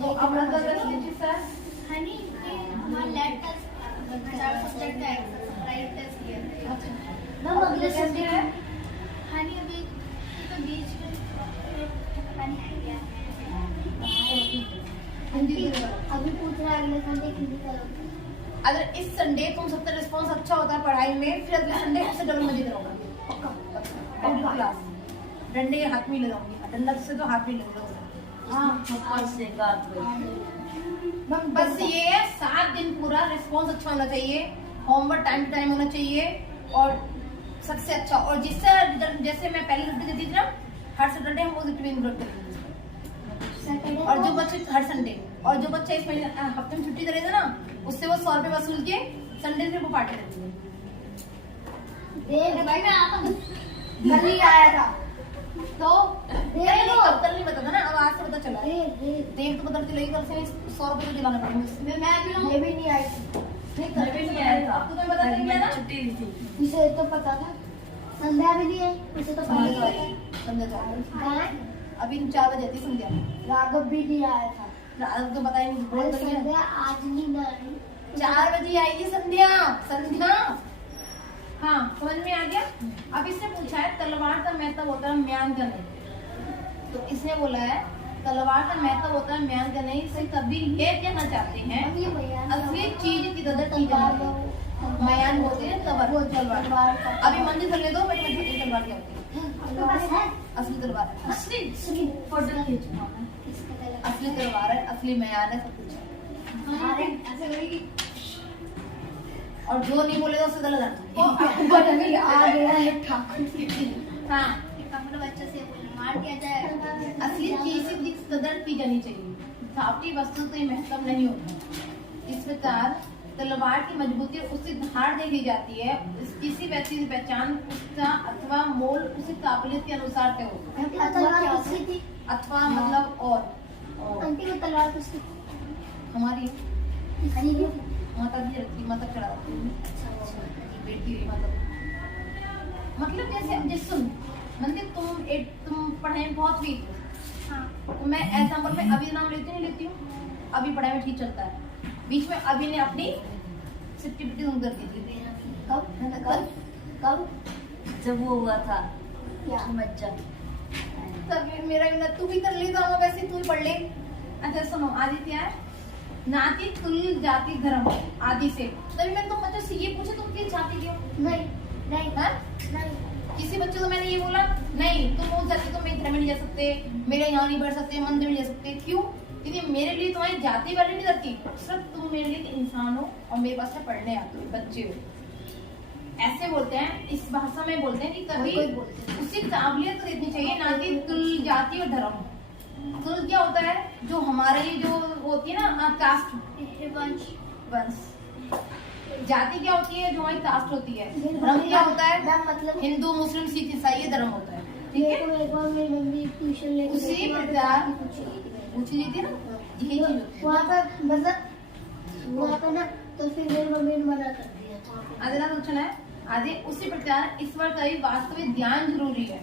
तो अब अंदर रखिए सर। मैम अगले संडे है अभी पूछ रहा है अगले संडे हिंदी करोगे? अगर इस संडे तुम सबका रिस्पांस अच्छा होता है पढ़ाई में, फिर अगले संडे उससे डबल मजे करोगे। पहली क्लास डंडे हाथ में लगाऊंगी, डंडा से तो हाथ में लगाऊंगी। बस ये है 7 दिन पूरा रिस्पांस अच्छा होना चाहिए, होमवर्क टाइम टू टाइम होना चाहिए, और सबसे अच्छा, और जिससे जैसे मैं पहले छुट्टी देती थी ना, हर सैटरडे हम वो छुट्टी इंक्लूड करेंगे। और जो बच्चे हर संडे, और जो बच्चे इस महीने हफ्ते में छुट्टी करेगा ना, उससे वो 100 रुपए वसूल के संडे से वो पार्टी देती है। भाई मैं आता हूँ, कल ही आया था तो कल नहीं पता था ना, अब आज से पता चला है। देख तो पता चलेगी, कल से 100 रुपए तो दिलाना पड़ेगा। मैं भी लाऊं? ये भी नहीं आई थी, नहीं कल भी नहीं आया था, आपको तो पता चल गया ना। छुट्टी दी थी। इसे तो पता था, संध्या भी नहीं है, उसे तो पता था। संध्या जा रही है। अभी 4 बजे आती संध्या। राघव भी नहीं आया था। रात को पता ही नहीं, बहुत बढ़िया। संध्या आज नहीं आई, 4 बजे आएगी संध्या। संध्या हाँ, समझ में आ गया। अब इसने पूछा है तलवार का महत्व होता है म्यान का नहीं, तो इसने बोला है तलवार का महत्व होता है म्यान का नहीं। से कबीर ये कहना चाहते हैं अब ये भैया असली चीज की कदर की जाती है। मयान बोलते हैं तलवार। वो तलवार। तलवार का। अभी मंदिर चलने दो, मैं तुम्हें छोटी तलवार क्या होती है। आपके पास है? असली तलवार है। असली फोटो खींचवाना। किसका कलर? असली तलवार है, असली मयान है, सब कुछ है। हमारे ऐसे करेगी। और जो नहीं बोलेगा उससे गलत ओ, है। बटन आ गया है ठाकुर। हाँ, अपने बच्चे से मार दिया जाए। असली चीज की कदर की जानी चाहिए। बनावटी वस्तु से महत्व नहीं होता। इस प्रकार तलवार की मजबूती उसकी धार देखी जाती है। किसी व्यक्ति की पहचान उसका अथवा मोल उसकी काबिलियत के अनुसार तय होता है। आंटी को तलवार किसकी थी? अथवा मतलब और आंटी को तलवार किसकी? हमारी किसकी थी? माता जी रखी, माता चढ़ा बेटी हुई मतलब जैसे सुन मंदिर, तुम पढ़ाई में बहुत वीक हो। तो मैं एग्जाम्पल में अभी नाम नहीं लेती हूँ, अभी पढ़ाई में ठीक चलता है। बीच में अभी ने अपनी सिक्योरिटी कर दी थी। कब जब वो हुआ था क्या? मज्जा। तब मेरा भी तू भी कर ली तो वैसे तू ही पढ़ ले। अच्छा सुनो, आदित्य है नाती तुल जाति धर्म आदि से। तभी मैंने तुम बच्चों से ये पूछे तुम किस जाति के हो? नहीं नहीं हाँ? नहीं। किसी बच्चे को मैंने ये बोला नहीं तुम उस जाति को मेरे घर में नहीं जा सकते, मेरे यहाँ नहीं बैठ सकते, मंदिर में नहीं जा सकते। क्यों? क्योंकि मेरे लिए तुम्हारी जाति वाली नहीं रहती, सिर्फ तुम मेरे लिए इंसान हो और मेरे पास से पढ़ने आते हो, बच्चे हो। ऐसे बोलते हैं, इस भाषा में बोलते हैं कि कभी उसी काबिलियत को देखनी चाहिए, ना कि कुल जाति और धर्म। कुल क्या होता है? जो हमारे लिए जो होती है ना कास्ट, वंश। जाति क्या होती है? जो हमारी कास्ट होती है। धर्म क्या होता है? मतलब हिंदू, मुस्लिम, सिख, ईसाई, ये धर्म होता है। ठीक है, एक बार मेरी मम्मी ट्यूशन लेके उसी गई थी, वहाँ पे प्रकार पूछी गई थी। पूछी गई थी ना, यही चीज होती है। वहाँ पर मतलब वहाँ पे ना तो फिर मेरी मम्मी ने मना कर दिया। अगला क्वेश्चन है आदि उसी प्रकार ईश्वर का भी वास्तविक ध्यान जरूरी है।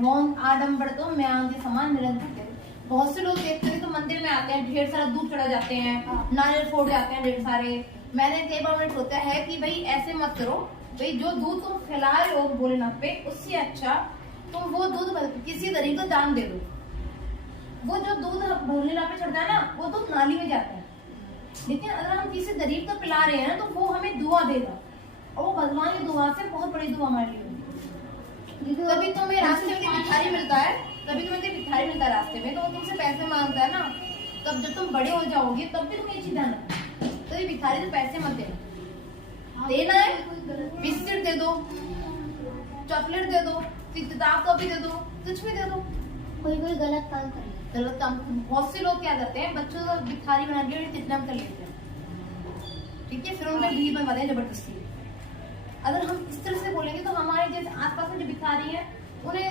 ढोंग आडम्बर तो म्यांग के समान निरंतर है। बहुत से लोग देखते हैं तो मंदिर में आते हैं, ढेर सारा दूध चढ़ा जाते हैं, नारियल फोड़ जाते हैं ढेर सारे। मैंने कई बार उन्हें सोचा है कि भाई ऐसे मत करो, भाई जो दूध तुम फैला रहे हो भोलेनाथ पे, उससे अच्छा तुम वो दूध किसी गरीब को दान दे दो। वो जो दूध भोलेनाथ पे चढ़ता है ना, वो दूध नाली में जाता है। लेकिन अगर हम किसी गरीब को पिला रहे हैं तो वो हमें दुआ देगा, और वो भगवान की दुआ से बहुत बड़ी दुआ हमारे लिए होगी। कभी तुम्हें रास्ते में कोई भिखारी मिलता है, कभी तुम्हें कोई भिखारी मिलता है रास्ते में, तो वो तुमसे पैसे मांगता है ना, तब जब तुम बड़े हो जाओगे तब भी तुम्हें ये चीज ध्यान रखना। तो ये भिखारी से पैसे मत देना। देना है बिस्किट दे दो, चॉकलेट दे दो, किताब कॉपी दे दो, कुछ भी दे दो। कोई गलत काम कर गलत काम बहुत से लोग क्या करते हैं, बच्चों को भिखारी बना के किडनैप कर लेते हैं। ठीक है, फिर उनका भीड़ बनवाते हैं जबरदस्ती। अगर हम इस तरह से बोलेंगे तो हमारे जैसे आसपास में जो भिखारी है उन्हें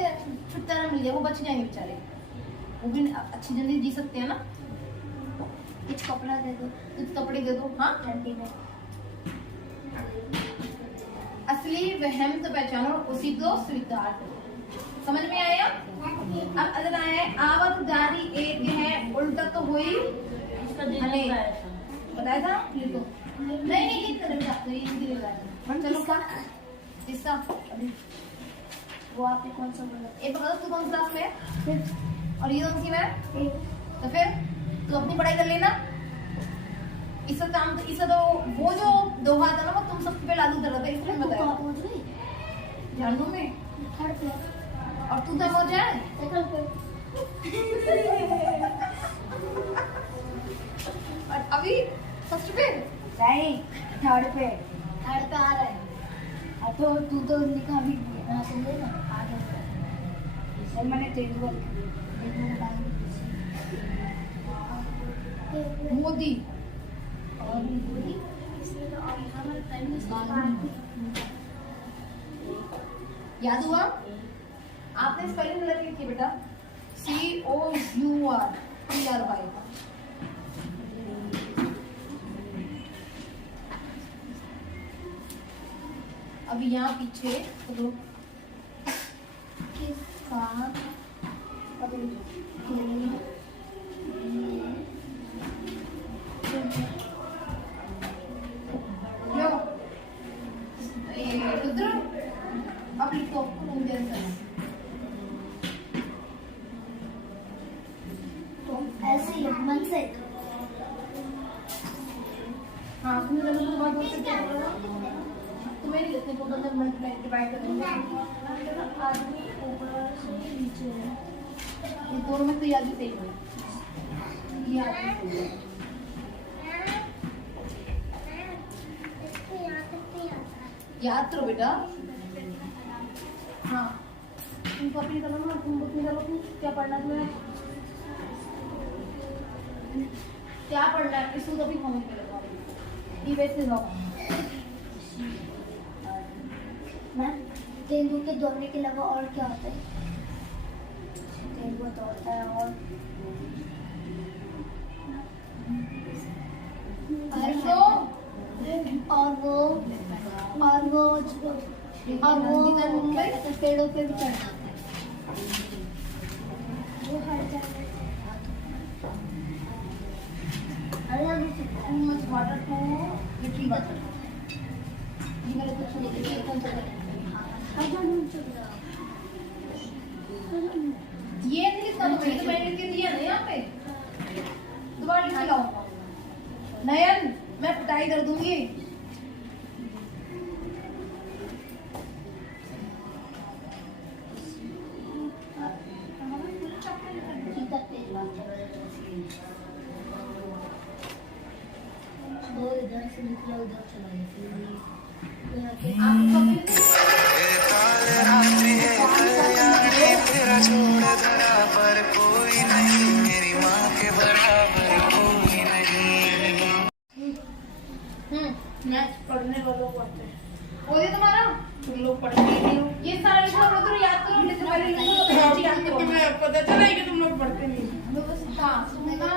छुटकारा मिल जाएगा, वो बच जाएंगे बेचारे, वो भी अच्छी जिंदगी जी सकते हैं ना। कुछ कपड़ा दे दो, कुछ कपड़े दे दो। हाँ, ठंडी में असली वहम तो पहचानो, उसी को स्वीकार करो। समझ में आया? अब अगर आया है आवत जारी एक है, उल्टा तो हुई बताया था लिखो। नहीं लिख कर तो ये लगाया। चलो का किस्सा अभी वो आपने कौन सा बोला? एक बता तू कौन सी क्लास में है फिर और ये कौन सी में है? तो फिर तू अपनी पढ़ाई कर लेना। इसका काम इसका तो वो जो दोहा था ना, वो तुम सबके पे लागू कर रहा था, इसलिए तो बताया पहुंच गई जानू में। थर्ड फ्लोर, और तू तब हो जाए सेकंड फ्लोर। और अभी फर्स्ट पे नहीं, थर्ड पे आ रहा है। अब तो तू तो लिखा भी दिया ना, समझे ना? आगे सर मैंने तेज बोल मोदी और मोदी याद हुआ? आपने स्पेलिंग गलत लिखी बेटा, COURTRY। अभी यहाँ पीछे तो किसका लो ये रुद्र अब लिखो तो ऐसे ही मन से हाँ तुमने दोनों को बात बोल सकते हो तो मेरी कितने को मतलब मैं डिवाइड कर दूंगी आदमी ऊपर से नीचे है। ये दोनों में तो याद भी सही है ये आदमी सही है। याद करो बेटा हाँ तुम कॉपी करो ना तुम बुक निकालो तुम क्या पढ़ना है तुम्हें क्या पढ़ना है इसको कभी फॉर्म करेगा ये वैसे लो मैम तेंदुए के दौड़ने के अलावा और क्या होता है? तेंदुआ दौड़ता है और पेड़ों पे भी चढ़ना वो हर जगह too much water to retrieve the ये मेरे को सुन के कौन सा ये नहीं लिखना तो मैंने लिख के दिया ना यहाँ पे दोबारा लिख के लाऊंगा नयन मैं पिटाई कर दूंगी वो इधर से निकला उधर चला गया आपको तेरा छोड़ धरा पर कोई नहीं मेरी माँ के बराबर कोई नहीं। मैच पढ़ने वालों को आते हैं वो ये तुम्हारा तुम लोग पढ़ते नहीं हो ये सारा लिखा हुआ तो याद करो लिखो पहले लिखो याद करो तुम्हें पता चला है कि तुम लोग पढ़ते नहीं। हाँ सुनेगा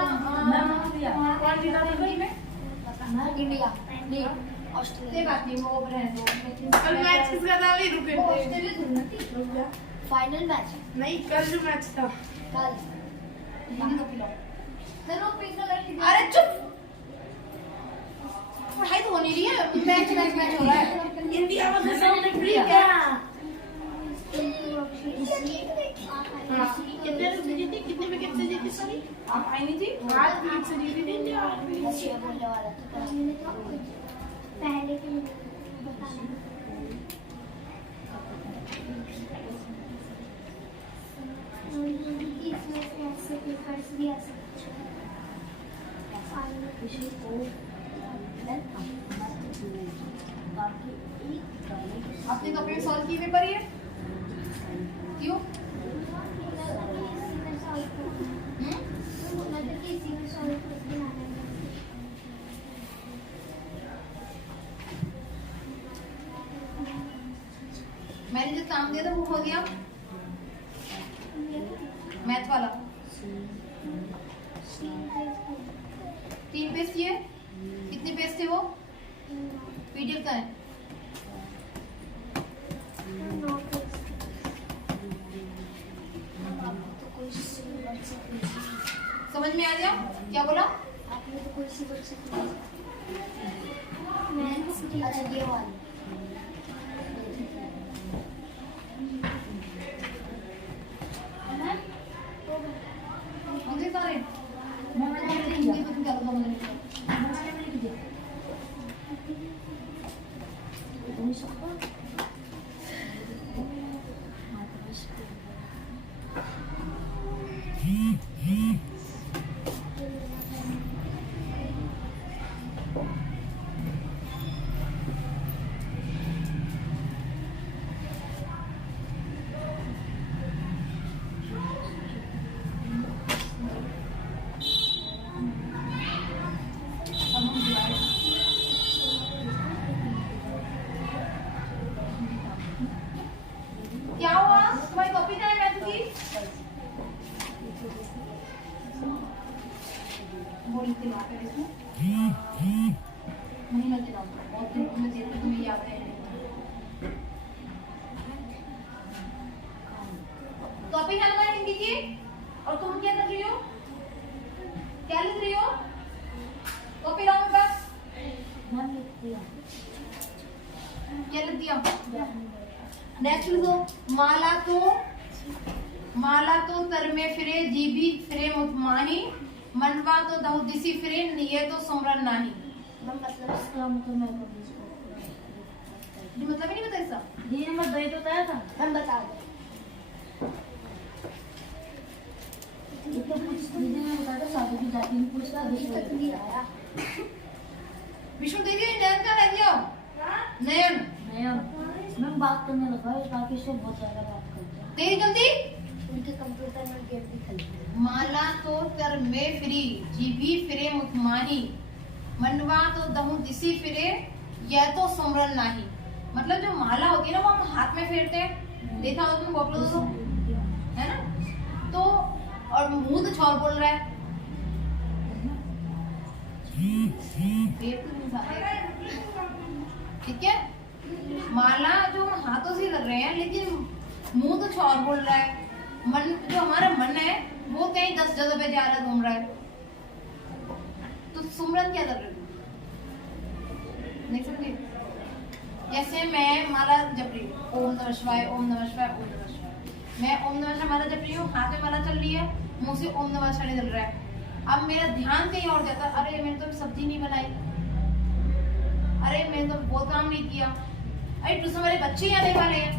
कौन जीता था भाई में इंडिया नहीं ऑस्ट्रेलिया कोई बात नहीं वो रहने दो कल मैच किसका था अभी रुके वो ऑस्ट्रेलिया थोड़ी थी रुक जा। फाइनल मैच नहीं कल जो मैच था कल पानी तो पिलाओ चलो पैसा लड़की अरे चुप पढ़ाई तो हो नहीं रही है मैच हो रहा है इंडिया में मैंने लिख दिया। कितने से जीती कितने विकेट से जीती सॉरी आप आई नहीं थी 5 विकेट से जीती थी इंडिया। ये बोलने वाला था पहले के बताना इसमें से ऐसे पेपर्स भी ऐसे आपने कभी भी सॉल्व किए पेपर ये क्यों मैंने जो काम दिया था वो हो गया मैथ वाला 3 पेज किए कितने पेज थे वो पीडीएफ का है समझ में आ गया क्या बोला आपने तो कोई सी बच सकती अच्छा ये वाली होंगे सारे मैंने लिख दिया। ये तो तुम क्या बताओ मुझे मैंने लिख दिया। तुम सबको क्या हुआ तुम्हारी कॉपी कहाँ है मैथ की वो लिख के ला कर इसमें नहीं मैं दिलाऊंगा बहुत दिन में देती तुम्हें याद है कॉपी है ना हिंदी की और तुम क्या कर रही हो क्या लिख रही हो कॉपी लाओ मेरे पास मैंने लिख दिया। क्या लिख दिया नेक्स्ट लिखो माला तो तर में फिरे जीभी फिरे माही मनवा तो दहु दिसी फिरे निये तो सुमरन नाही मैं मतलब इसका मतलब मैं कभी इसको ये मतलब ही नहीं पता इसका। ये नंबर 2 तो बताया था। मैं बता दूं। ये तो कुछ दीदी ने बताया था साधु की जाति में पूछता अभी तक नहीं आया। विष्णु देवी नयन का रह गया। नयन मैं बात करने लगा बाकी से बहुत ज्यादा बात करते हैं। तेरी जल्दी। उनके कंप्यूटर में गेम भी खेलते हैं। माला तो कर में फिरी जीभी फिरे मुखमाही मनवा तो दहु दिसी फिरे यह तो सुमरन नाही। मतलब जो माला होती है ना वो हम हाथ में फेरते हैं, देखा हो तुम बहुत लोगों को, है ना। तो और मुंह तो छौर बोल रहा है। ठीक है, माला जो हम हाथों से कर रहे हैं लेकिन मुंह तो छौर बोल रहा है। मन जो हमारा मन है वो कहीं 10 जगह पे जा रहा घूम रहा है। तो सुमरन क्या कर रहे हो? नहीं समझे? जैसे मैं माला जप रही हूँ, ओम नमः शिवाय ओम नमः शिवाय ओम नमः शिवाय। मैं ओम नमः शिवाय माला जप रही हूँ, हाथ में माला चल रही है, मुंह से ओम नमः शिवाय निकल रहा है। अब मेरा ध्यान कहीं और जाता है, अरे मैंने तो सब्जी नहीं बनाई, अरे मैंने तो वो काम नहीं किया, अरे ट्यूशन वाले बच्चे आने वाले हैं।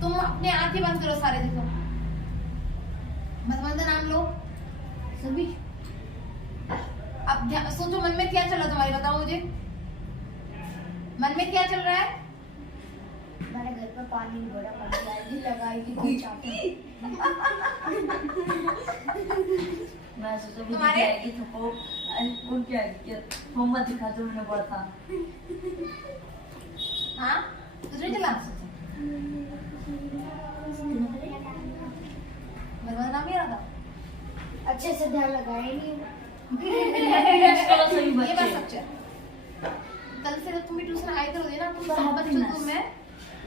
तुम अपने आंखें बंद करो सारे, देखो भगवान का नाम लो सभी। अब सोचो मन में क्या चल रहा है तुम्हारे, बताओ मुझे मन में क्या चल रहा है? हमारे घर पर पानी बड़ा पड़ जाएगी, लगाएगी कोई चाहते। मैं सोचा भी तुम्हारे- आएगी तो वो उनकी आएगी मोहम्मद दिखा जो मैंने बोला था। हाँ तुझे चला भगवान नाम ही रहा था। अच्छे से ध्यान लगाए नहीं। सही ये बात बच्चे सच है। कल से जब तुम भी ट्यूशन आए करोगे ना, तो तो सब बच्चों happiness। को मैं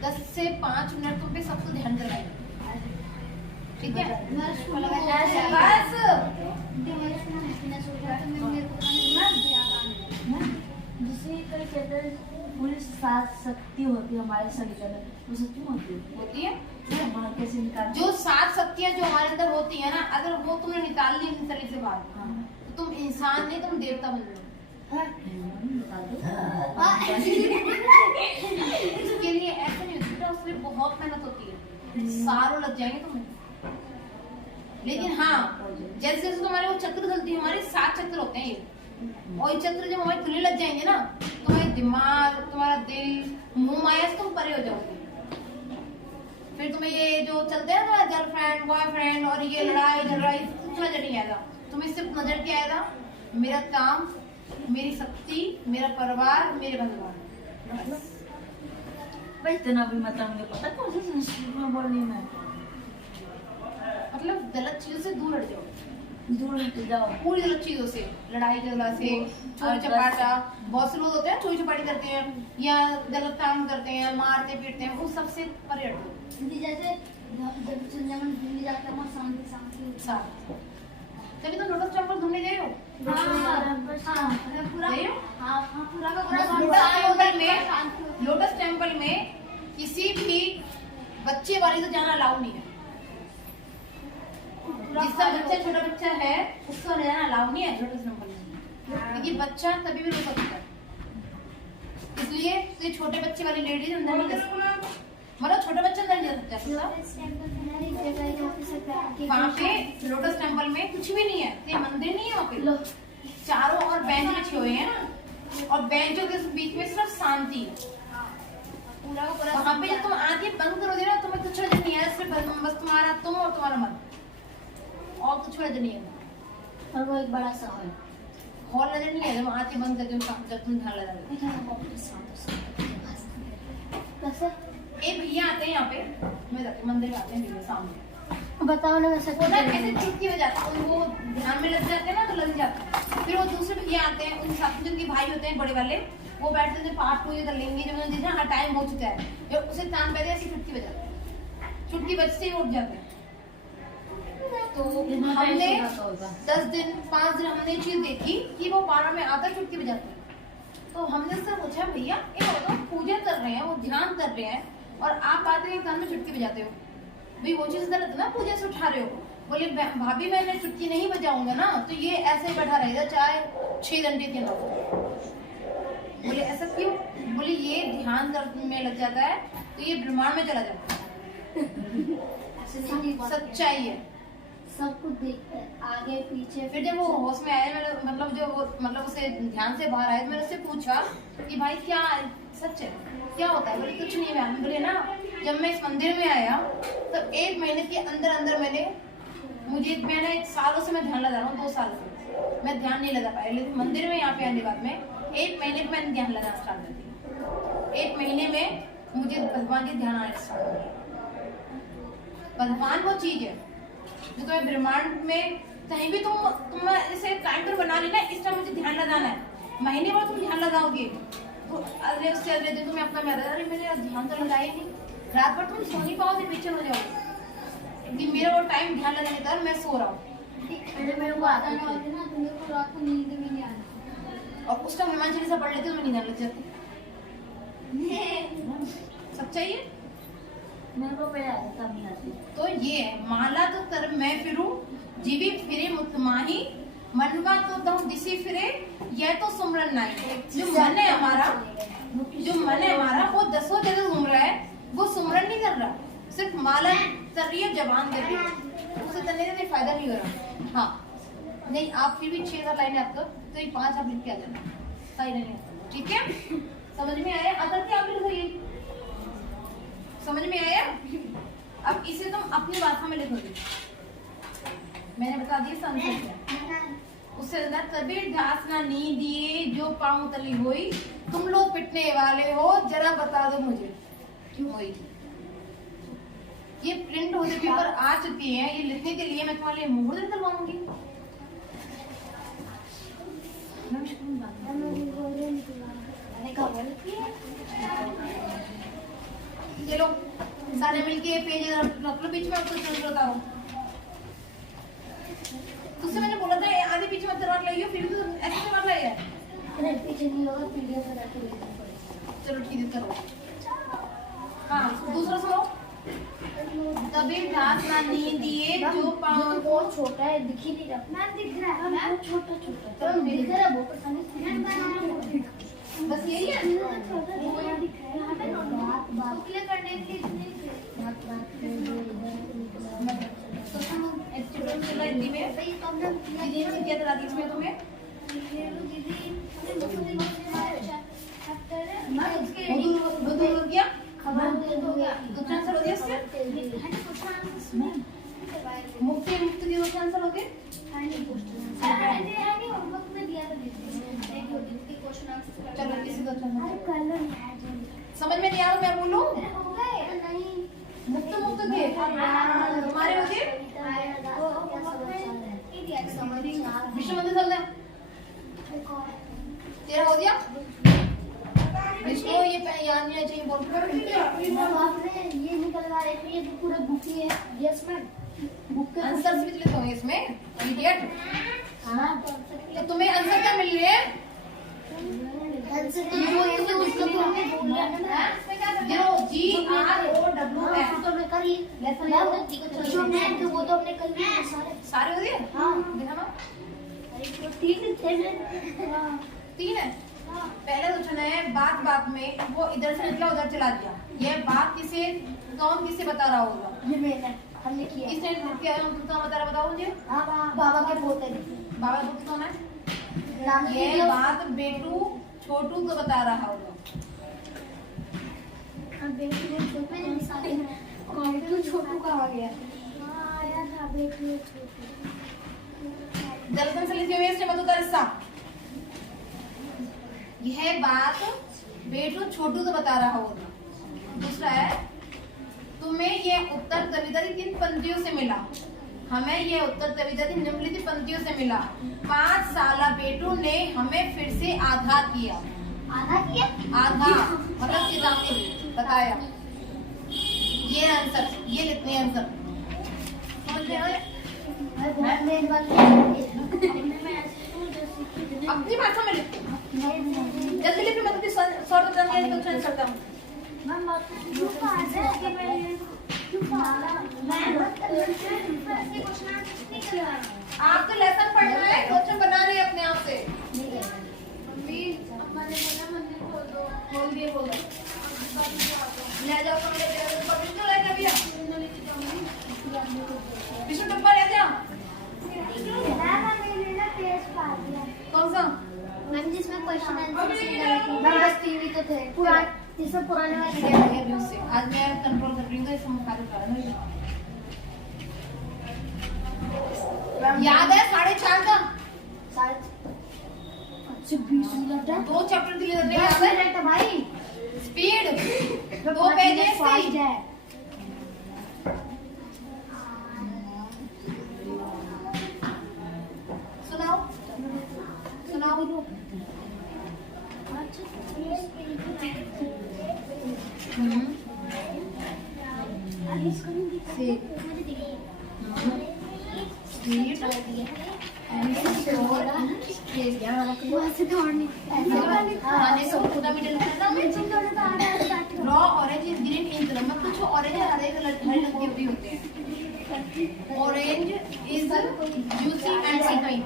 10 से 5 मिनट तुम पे सबको ध्यान करवाएंगे, ठीक है? बस दूसरी कई कहते हैं पूरी सात शक्ति होती है हमारे शरीर में, वो सच्ची होती है। होती है वो बाहर कैसे निकाल जो 7 शक्तियां जो हमारे अंदर होती है ना, अगर वो तुमने निकाल ली अपने शरीर से बाहर, हाँ तो तुम इंसान नहीं, तुम देवता बन जाओ। बता दो। इसके लिए ऐसा नहीं होता, उसमें बहुत मेहनत होती है, सारों लग जाएंगे तुम्हें। लेकिन हाँ, जैसे जैसे तुम्हारे वो चक्र चलती है, हमारे 7 चक्र होते हैं ये, और ये चक्र जब हमारे खुले लग जाएंगे ना, तुम्हारे दिमाग, तुम्हारा दिल, मुंह माया से तुम परे हो जाओगे। फिर तुम्हें ये जो चलते हैं ना गर्लफ्रेंड बॉयफ्रेंड और ये लड़ाई झगड़ा, कुछ नजर नहीं आएगा तुम्हें। सिर्फ नजर क्या आएगा? मेरा काम, मेरी शक्ति, मेरा परिवार, मेरे भगवान। भाई इतना भी मतलब मुझे पता कौन सी संस्कृत में बोलनी मैं मतलब गलत चीजों से दूर हट जाओ, दूर हट जाओ। पूरी गलत चीजों से, लड़ाई झगड़ा से, चोरी चपाटा। बहुत से लोग होते हैं चोरी चपाटी करते हैं या गलत काम करते हैं, मारते पीटते हैं, उस सबसे परे हटो। जैसे जब संजय मन घूमने जाता है वहाँ शांति शांति साथ तभी तो लोटस टेम्पल घूमने गए हो। पूरा गए हो? पूरा का लोटस टेम्पल में किसी भी बच्चे वाले से जाना अलाउ नहीं है। जिसका बच्चा छोटा बच्चा है उसको जाना अलाउ नहीं है लोटस टेम्पल में, क्योंकि बच्चा कभी भी रो सकता है। इसलिए तो छोटे बच्चे वाली लेडीज अंदर नहीं जा सकती, मतलब छोटा बच्चा अंदर नहीं जा सकता। वहाँ पे लोटस टेम्पल में कुछ भी नहीं है, कोई मंदिर नहीं है वहाँ पे। चारों और बेंच बिछे हुए हैं और बेंचों के बीच में सिर्फ शांति है। वहाँ पे जब तुम आंखें बंद करोगे ना, तुम्हें कुछ नजर नहीं है, सिर्फ बस तुम्हारा तुम और तुम्हारा मन, और कुछ नजर नहीं है। और वो एक बड़ा सा हॉल नजर नहीं है जब आंखें बंद करके जब तुम ध्यान लगा। एक भैया आते हैं यहाँ पे, मैं जाती मंदिर में आते हैं भैया सामने, बताओ ना वैसे वो ना ऐसे चुटकी बजाते हैं, वो ध्यान में लग जाते हैं ना तो लग जाते हैं। फिर वो दूसरे भैया आते हैं, उन साथ में जिनके भाई होते हैं बड़े वाले, वो बैठते हैं पाठ पूजा कर लेंगे। जब उन्हें देखा हाँ टाइम हो चुका है, जब उसे तान पहले ऐसी चुटकी बजाते हैं, चुटकी बजते ही उठ जाते हैं। तो हमने 10 दिन 5 दिन हमने ये चीज देखी कि वो पारा में आकर चुटकी बजाते हैं। तो हमने उससे पूछा भैया ये तो पूजा कर रहे हैं, वो ध्यान कर रहे हैं, और आप आते हैं कान में चुटकी बजाते हो, भाई वो चीज गलत है ना, पूजा से उठा रहे हो। बोले भाभी मैं चुटकी नहीं बजाऊंगा ना तो ये ऐसे ही बैठा रहेगा चाहे 6 घंटे के ना हो। बोले ऐसा क्यों? बोले ये ध्यान में लग जाता है तो ये ब्रह्मांड में चला जाता है। सच्चाई है। सब कुछ देखते हैं, आगे पीछे। फिर जब वो होश में आया, मैंने मतलब उसे ध्यान से बाहर आया तो मैंने उससे पूछा कि भाई क्या सच है, क्या होता है? बोले कुछ नहीं मैम। बोले ना, जब मैं इस मंदिर में आया तो 1 महीने के अंदर अंदर मैंने सालों से मैं ध्यान लगा रहा हूँ, 2 साल से मैं ध्यान नहीं लगा पाया, लेकिन मंदिर में यहाँ पे आने के बाद में 1 महीने में मैंने ध्यान लगाना स्टार्ट कर दिया। 1 महीने में मुझे भगवान के ध्यान आने स्टार्ट हो गया। भगवान वो चीज है जो तुम्हें ब्रह्मांड में कहीं भी तुम जैसे टाइम बना लेना, इस टाइम मुझे ध्यान लगाना है, महीने बाद तुम ध्यान लगाओगे तो अगले दिन तुम्हें अपना अरे मैंने ध्यान तो लगाया नहीं, रात भर तुम सो नहीं पाओगे, बेचैन हो जाओगे कि मेरा वो टाइम ध्यान लगाने का मैं सो रहा हूँ। मेरे को आता ना तो मेरे को रात को नींद भी नहीं आती, और उस टाइम हनुमान चालीसा पढ़ लेती तो मैं नींद लग जाती। सच्चाई है। मेरे को पहले आता था, नहीं आती। तो ये है, माला तो कर मैं फिरूं, जीवी फिरे मुतमाही, मनवा तो दम दिसी फिरे, यह तो सुमरन नहीं। जो मन है हमारा वो 10 जगह घूम रहा है, वो सुमरन नहीं कर रहा, सिर्फ माला कर रही है, जबान कर रही है, उसे करने से कोई फायदा नहीं हो रहा। हाँ नहीं, आप फिर भी 6-7 लाइनें आपको तो ये 5 आप लिख के आ जाना, सही नहीं, ठीक है? समझ में आया? अगर आप लिख रही समझ में आया? अब इसे तुम अपनी भाषा में लिखोगे, मैंने बता दिया संस्कृत में। उससे ज्यादा कबीर दास ना नी दिए जो पाँव तली हुई, तुम लोग पिटने वाले हो जरा बता दो मुझे क्यों हुई। ये प्रिंट होते पेपर आ चुके हैं, ये लिखने के लिए मैं तुम्हारे लिए मुहूर्त निकलवाऊंगी। चलो सारे मिलके पेज रख लो बीच में, कुछ बताओ। तुझसे मैंने बोला था आधे पीछे मत रख लाइयो, फिर भी तो ऐसे से मत लाइए। अरे पीछे नहीं होगा, पीडीएफ बना के लिखना पड़ेगा। चलो ठीक है, करो। हाँ दूसरा सुनो। कबीर दास ना नी दिए जो पाँव, बहुत छोटा है, दिख ही नहीं रहा। मैम दिख रहा है, मैम छोटा छोटा। तो दिख रहा है वो, पता नहीं बस यही है। बात करने के लिए हिंदी में दीदी ने क्या करा दी इसमें तुम्हें? क्या खबर दे दोगे? दूसरा आंसर हो गया इससे? मुक्ति मुक्ति की दूसरा आंसर हो गया? चलो किसी को समझ में नहीं आ रहा, मैं बोलूं? मुक्त मुक्त के तुम्हारे हो गए? विष्णु मंदिर चल रहा है, तेरा हो गया? विष्णु ये याद नहीं चाहिए, बोल ये निकलवा रहे थे, ये पूरा बुक ही है। यस मैम, बुक के आंसर भी लिखे होंगे इसमें, इडियट। हाँ तो तुम्हें आंसर क्या मिल रहे हैं? सारे हो गए? तीन है। पहले क्वेश्चन है, बात बात में वो इधर से निकला उधर चला दिया, यह बात किसे बता रहा होगा? हमने किया। किसने क्या बता रहा, बताओ मुझे। बाबा के पोते। बाबा को कौन है? नाम ये बात बेटू छोटू को बता रहा होगा। बेटू छोटू का आ गया। आया था बेटू छोटू। दर्शन से लिखे हुए इसने मधु का रिश्ता, यह बात बेटू छोटू को बता रहा होगा। दूसरा है, तुम्हें यह उत्तर कविता की किन पंक्तियों से मिला? हमें यह उत्तर कविता की निम्नलिखित पंक्तियों से मिला। 5 साला बेटू ने हमें फिर से आधा किया। आधा किया? आधा मतलब चेतावनी बताया। ये आंसर, ये लिखने आंसर समझ में आया? अपनी भाषा में लिखते जल्दी लिखिए, मैं तो शॉर्ट करता हूँ। आपको लेसन पढ़ना है, क्वेश्चन बना रहे अपने आप से। मम्मी, अपने बोला कौन सा? मैम जिसमें क्वेश्चन आंसर मैम बस 3 ही तो थे। जिसमें पुराने वाले ठीक है अभी उससे आज मैं कंट्रोल कर रही हूँ तो इसमें मुखालिफ कर रहा हूँ। याद है 4:30 का? अच्छा 20 मिनट है। 2 चैप्टर दिए थे, 10 याद है? मिनट है भाई। स्पीड 2 पेजेस फास्ट थी। है। सुनाओ सुनाओ। स्पीड वहाँ से दौड़ने raw orange is green in colour में कुछ ऑरेंज हरे कलर हरे रंग के भी होते हैं। Orange is juicy and sweet.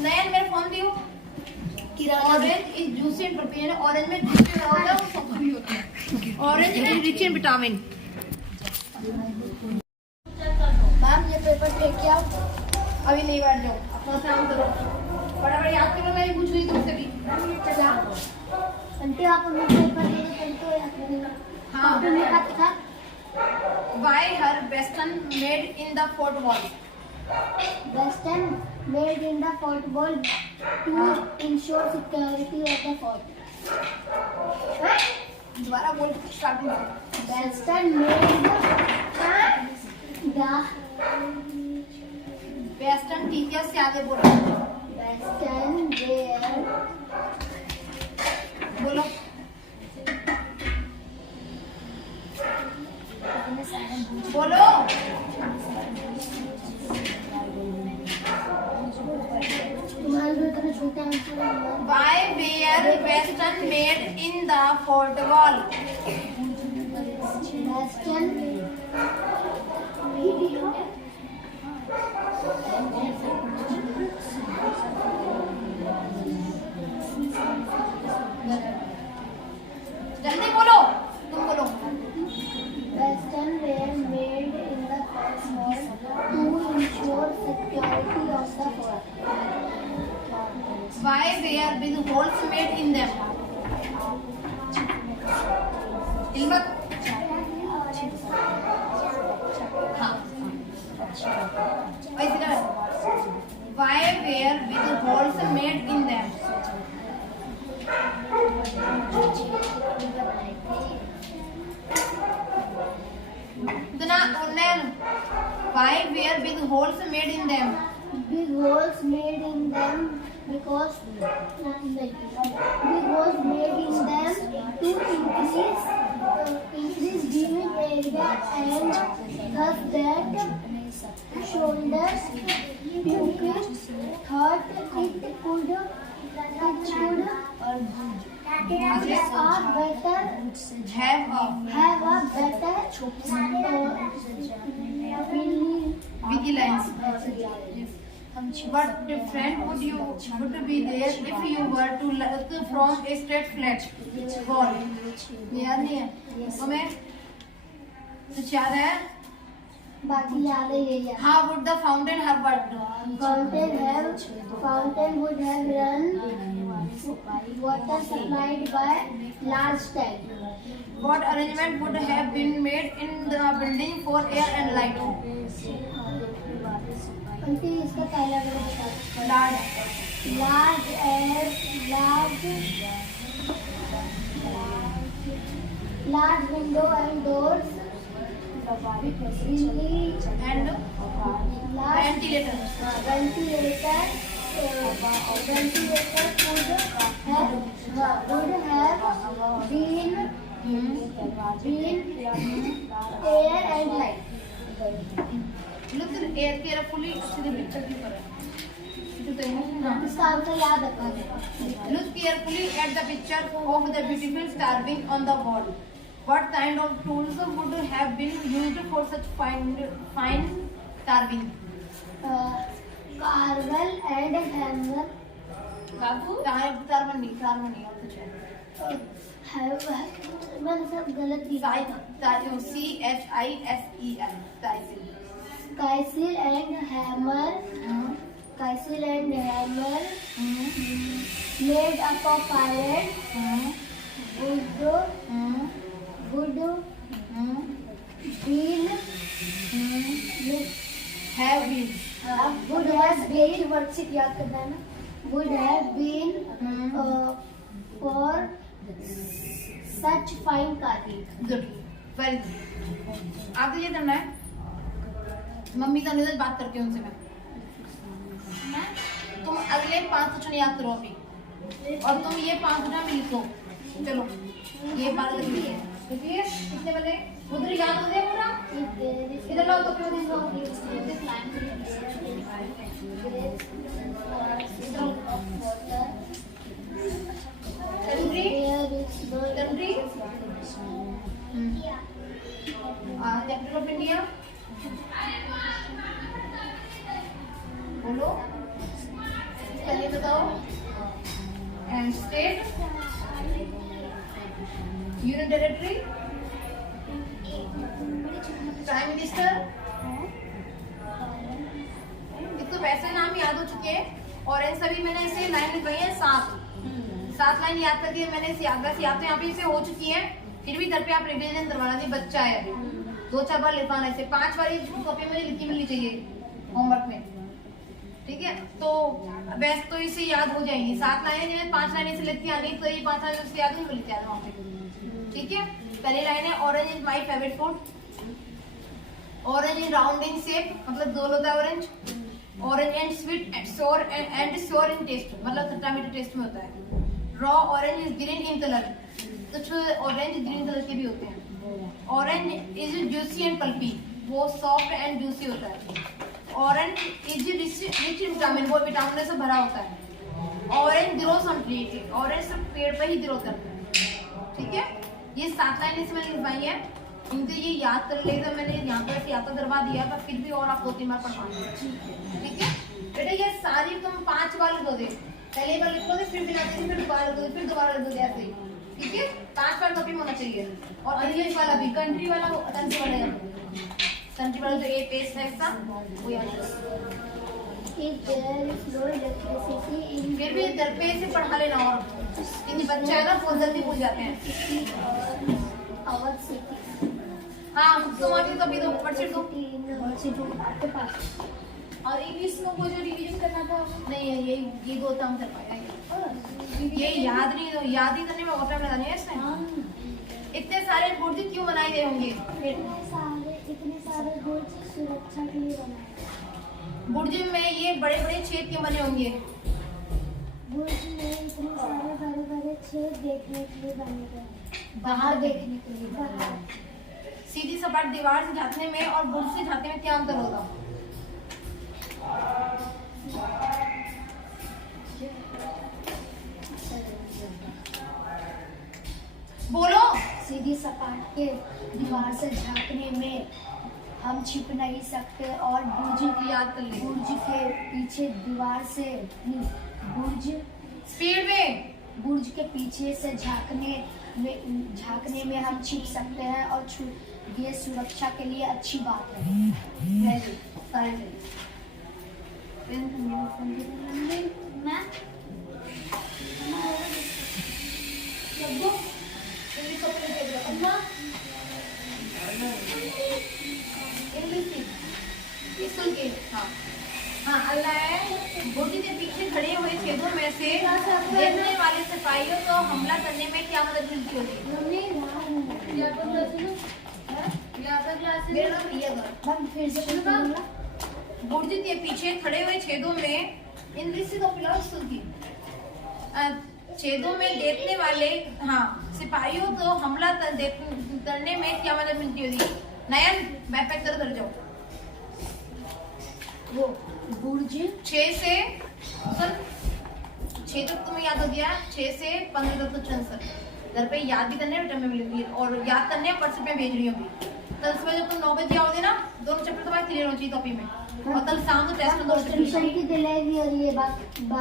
नया मेरे फोन दियो। Orange is juicy and pulpy. Orange में जूस भी होता है और सब्ज भी होता है। Orange is rich in vitamin. Ma'am ये पेपर लेके आओ। अभी नहीं बैठ जाओ, अपना काम करो, बड़ा याद करो। मैं पूछ रही तुमसे भी। आंटी आप हमें पेपर दे दो तो याद करेंगे। हाँ। तो मैं बात था Why her western made in the fort wall? Western made in the fort wall to ensure security of the fort. दोबारा बोल स्टार्टिंग से। Western made the western teacher से आगे बोलो। Western where बोलो। बोलो। तुम्हारे जो इतने छोटे आंसर हैं Why were western made in the fort wall? Western जल्दी बोलो, तुम बोलो। Western were made in the fort wall to ensure security of the fort. Why were big holes made in them? हिम्मत। हाँ। वैसे कर। Why were big holes made in them? इतना उन्नयन। Why were big holes made in them? Big holes made in them because big holes made in them to increase viewing area and thus that shoulders pupils thought it could Have a better vigilance. What different would be there if you were to look from a straight flat wall? याद नहीं है तुम्हें? कुछ याद है? बाकी याद है ये याद How would the fountain have worked? Fountain would have run water supplied by large tank. What arrangement would have been made in the building for air and light? Aunty इसका पहला वाला बता large window and doors really And large ventilator. ventilator would have been air and light. Look air carefully to the picture की तरह। इसका answer याद रखना है। Look carefully at the picture of the beautiful carving on the wall. What kind of tools would have been used for such fine carving? Carvel and hammer carbon नहीं और कुछ है। मैंने सब गलत लिखा था। CHISEL Chisel and hammer Made up of iron, wood, bean, have been would have been वर्षित याद करना है ना, would have been for such fine carving. Good, very good. आपको ये करना है, मम्मी का निधन बात करती हूँ उनसे मैं। तुम अगले 5 क्वेश्चन याद करो अभी, और तुम ये 5 क्वेश्चन भी लिखो। चलो ये 12 लिखिए, लिखिए कितने बने? उधर याद हो गया पूरा? इधर लाओ तो क्यों नहीं लाओ? कंट्री कैपिटल ऑफ इंडिया बोलो, पहले बताओ। And state, union territory, prime minister. एक तो वैसे नाम याद हो चुके हैं, और इन सभी मैंने इसे लाइन लिखवाई है 7 लाइन याद करके मैंने इसे याद तो यहाँ पे इसे हो चुकी है, फिर भी घर पे आप रिविजन करवाना चाहिए, बच्चा है अभी 2-4 बार लिखवाना है इसे। 5 बार कॉपी मुझे लिखी मिलनी चाहिए होमवर्क में, ठीक है? तो वैसे तो इसे याद हो जाएंगी 7 लाइनें, 5 लाइनें से लिखती आनी, तो ये 5 लाइनें से याद नहीं मिलती वहाँ पे, ठीक है? पहली लाइन है orange is my favourite food. Orange is round in shape, मतलब गोल होता है orange. Orange and sweet and sour in taste, मतलब खट्टा मीठा टेस्ट में होता है। Raw orange is green in colour, कुछ ऑरेंज ग्रीन कलर के भी होते हैं। Orange is juicy and pulpy, वो सॉफ्ट एंड जूसी होता है। Orange is rich in vitamin, वो विटामिन से भरा होता है। Orange gross on tree, orange सिर्फ पेड़ पर ही ग्रो करता है, ठीक है? ये 7 लाइन इसमें लिखवाई है, इनके ये याद कर लेगा। मैंने यहाँ पर याद तो करवा दिया, पर फिर भी और आप 2-3 बार पढ़वाना, ठीक है बेटा? ये सारी तुम 5 बार लिखोगे, पहले बार लिखोगे, फिर बिना देखे, फिर दोबारा लिखोगे, फिर दोबारा लिखोगे, ऐसे, ठीक है? 5 बार कॉपी होना चाहिए। और इंग्लिश वाला भी, कंट्री वाला जो ए पेज है इसका, वो याद करो। फिर भी घर पे इसे पढ़ा लेना, और इन बच्चे है ना बहुत जल्दी भूल जाते हैं। हाँ तुम अभी कभी दो वर्कशीट दो, आपके पास। और इंग्लिश में वो जो रिवीजन करना था, नहीं ये 2 काम कर पाया, ये याद नहीं, याद ही करने में बहुत टाइम लगानी है इसमें। इतने सारे बुर्ज क्यों बनाए गए होंगे? इतने सारे बुर्ज सुरक्षा के लिए बनाए। बुर्ज में ये बड़े बड़े छेद क्यों बने होंगे? बुर्ज में इतने सारे बड़े बड़े छेद देखने के लिए बने गए, बाहर देखने के लिए। बाहर सीधी सपाट दीवार से झांकने में और बुर्ज से झांकने में क्या अंतर होगा? बोलो। सीधी सपाट के दीवार से झांकने में हम छिप नहीं सकते, और बुर्ज की याद कर ले, बुर्ज के पीछे दीवार से बुर्ज स्पीड में, बुर्ज के पीछे से झांकने में हम छिप सकते हैं, और ये सुरक्षा के लिए अच्छी बात है। हाँ अल्लाह है। बुर्ज के पीछे खड़े हुए छेदों में से देखने वाले सिपाहियों को हमला करने में क्या मदद मिलती होगी? फिर से बुर्ज के पीछे खड़े हुए छेदों में छेदों में देखने वाले सिपाहियों को हमला करने में क्या मदद मिलती होगी? नयन बैकपैक कर जाओ। वो बुर्ज 6 से 6 तक तुम्हें याद हो गया, 6 से 15 तक तो आंसर घर पे याद भी करने में मिलेगी, और याद करने व्हाट्सएप में भेज रही हूँ। कल सुबह जब तुम 9 बजे आओगे ना, दोनों चैप्टर तुम्हारे क्लियर हो चाहिए कॉपी में, और कल शाम को टेस्ट में 2 चैप्टर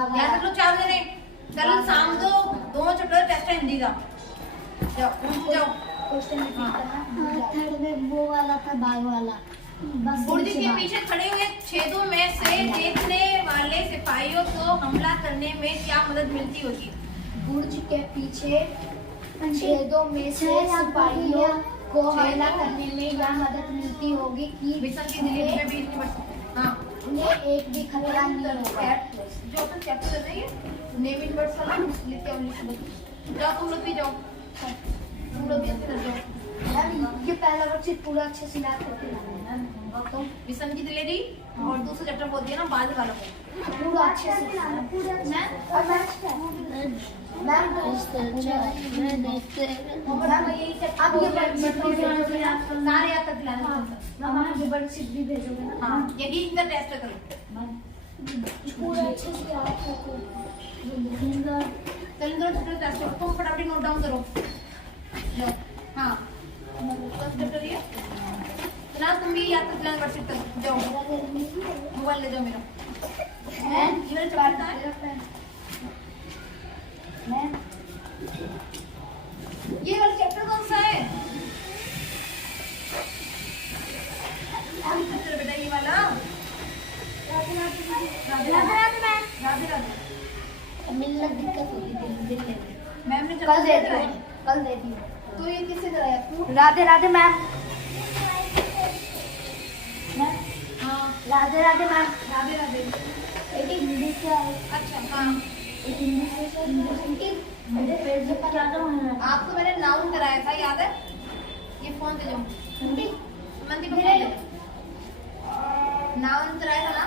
याद रख लो। 4 जने कल शाम को दोनों चैप्टर टेस्ट है हिंदी का। जाओ थर्ड में वो वाला था, बाग वाला बस बुर्ज नीचे के बात। पीछे खड़े हुए छेदों में से देखने वाले सिपाहियों को हमला करने में क्या मदद मिलती होगी? बुर्ज के पीछे छेदों में से सिपाहियों को हमला करने में यह मदद मिलती होगी कि मिशन की दिल्ली में भी इतनी बड़ी- हाँ उन्हें एक भी खतरा नहीं होगा। जो अपन चैप्टर कर रहे हैं नेम इन वर्ड्स वाला लिख के लिख जाओ तुम लोग भी जाओ तुम लोग भी अच्छे से जाओ मैम ये पहला वर्कशीट पूरा अच्छे से याद करके लाना है। तो मिशन की दिलेरी और दूसरा चैप्टर बोल दिया ना बाद वाला को पूरा अच्छे से अब ये वर्कशीट भी भेजोगे ना? सारे याद तक लाना मैम आप ये वर्कशीट भी भेजोगे ना? हाँ यही इनका टेस्ट करो पूरा अच्छे से याद करके चलो चैप्टर टेस्ट करो तुम फटाफट नोट डाउन करो लो हाँ फर्स्ट चैप्टर ये चला तुम भी याद तक लाना वर्कशीट करो जाओ मोबाइल ले जाओ मेरा ये वाला चैप्टर है ये वाला चैप्टर कौन सा है चैप्टर बेटा ये वाला राधे राधे मिलना दिक्कत होगी दिल में। मैम ने कल दे कराया दियो कल दे दियो। तो ये किससे कराया तू राधे राधे मैम। हाँ राधे राधे मैम। राधे राधे एक हिंदी से आए, अच्छा हाँ एक हिंदी से इंग्लिश मेरे पेज पर ज्यादा होना आपको मैंने नाउन कराया था याद है ये फोन दे जाओ हिंदी मंदी पकड़ ले नाउन कराया था ना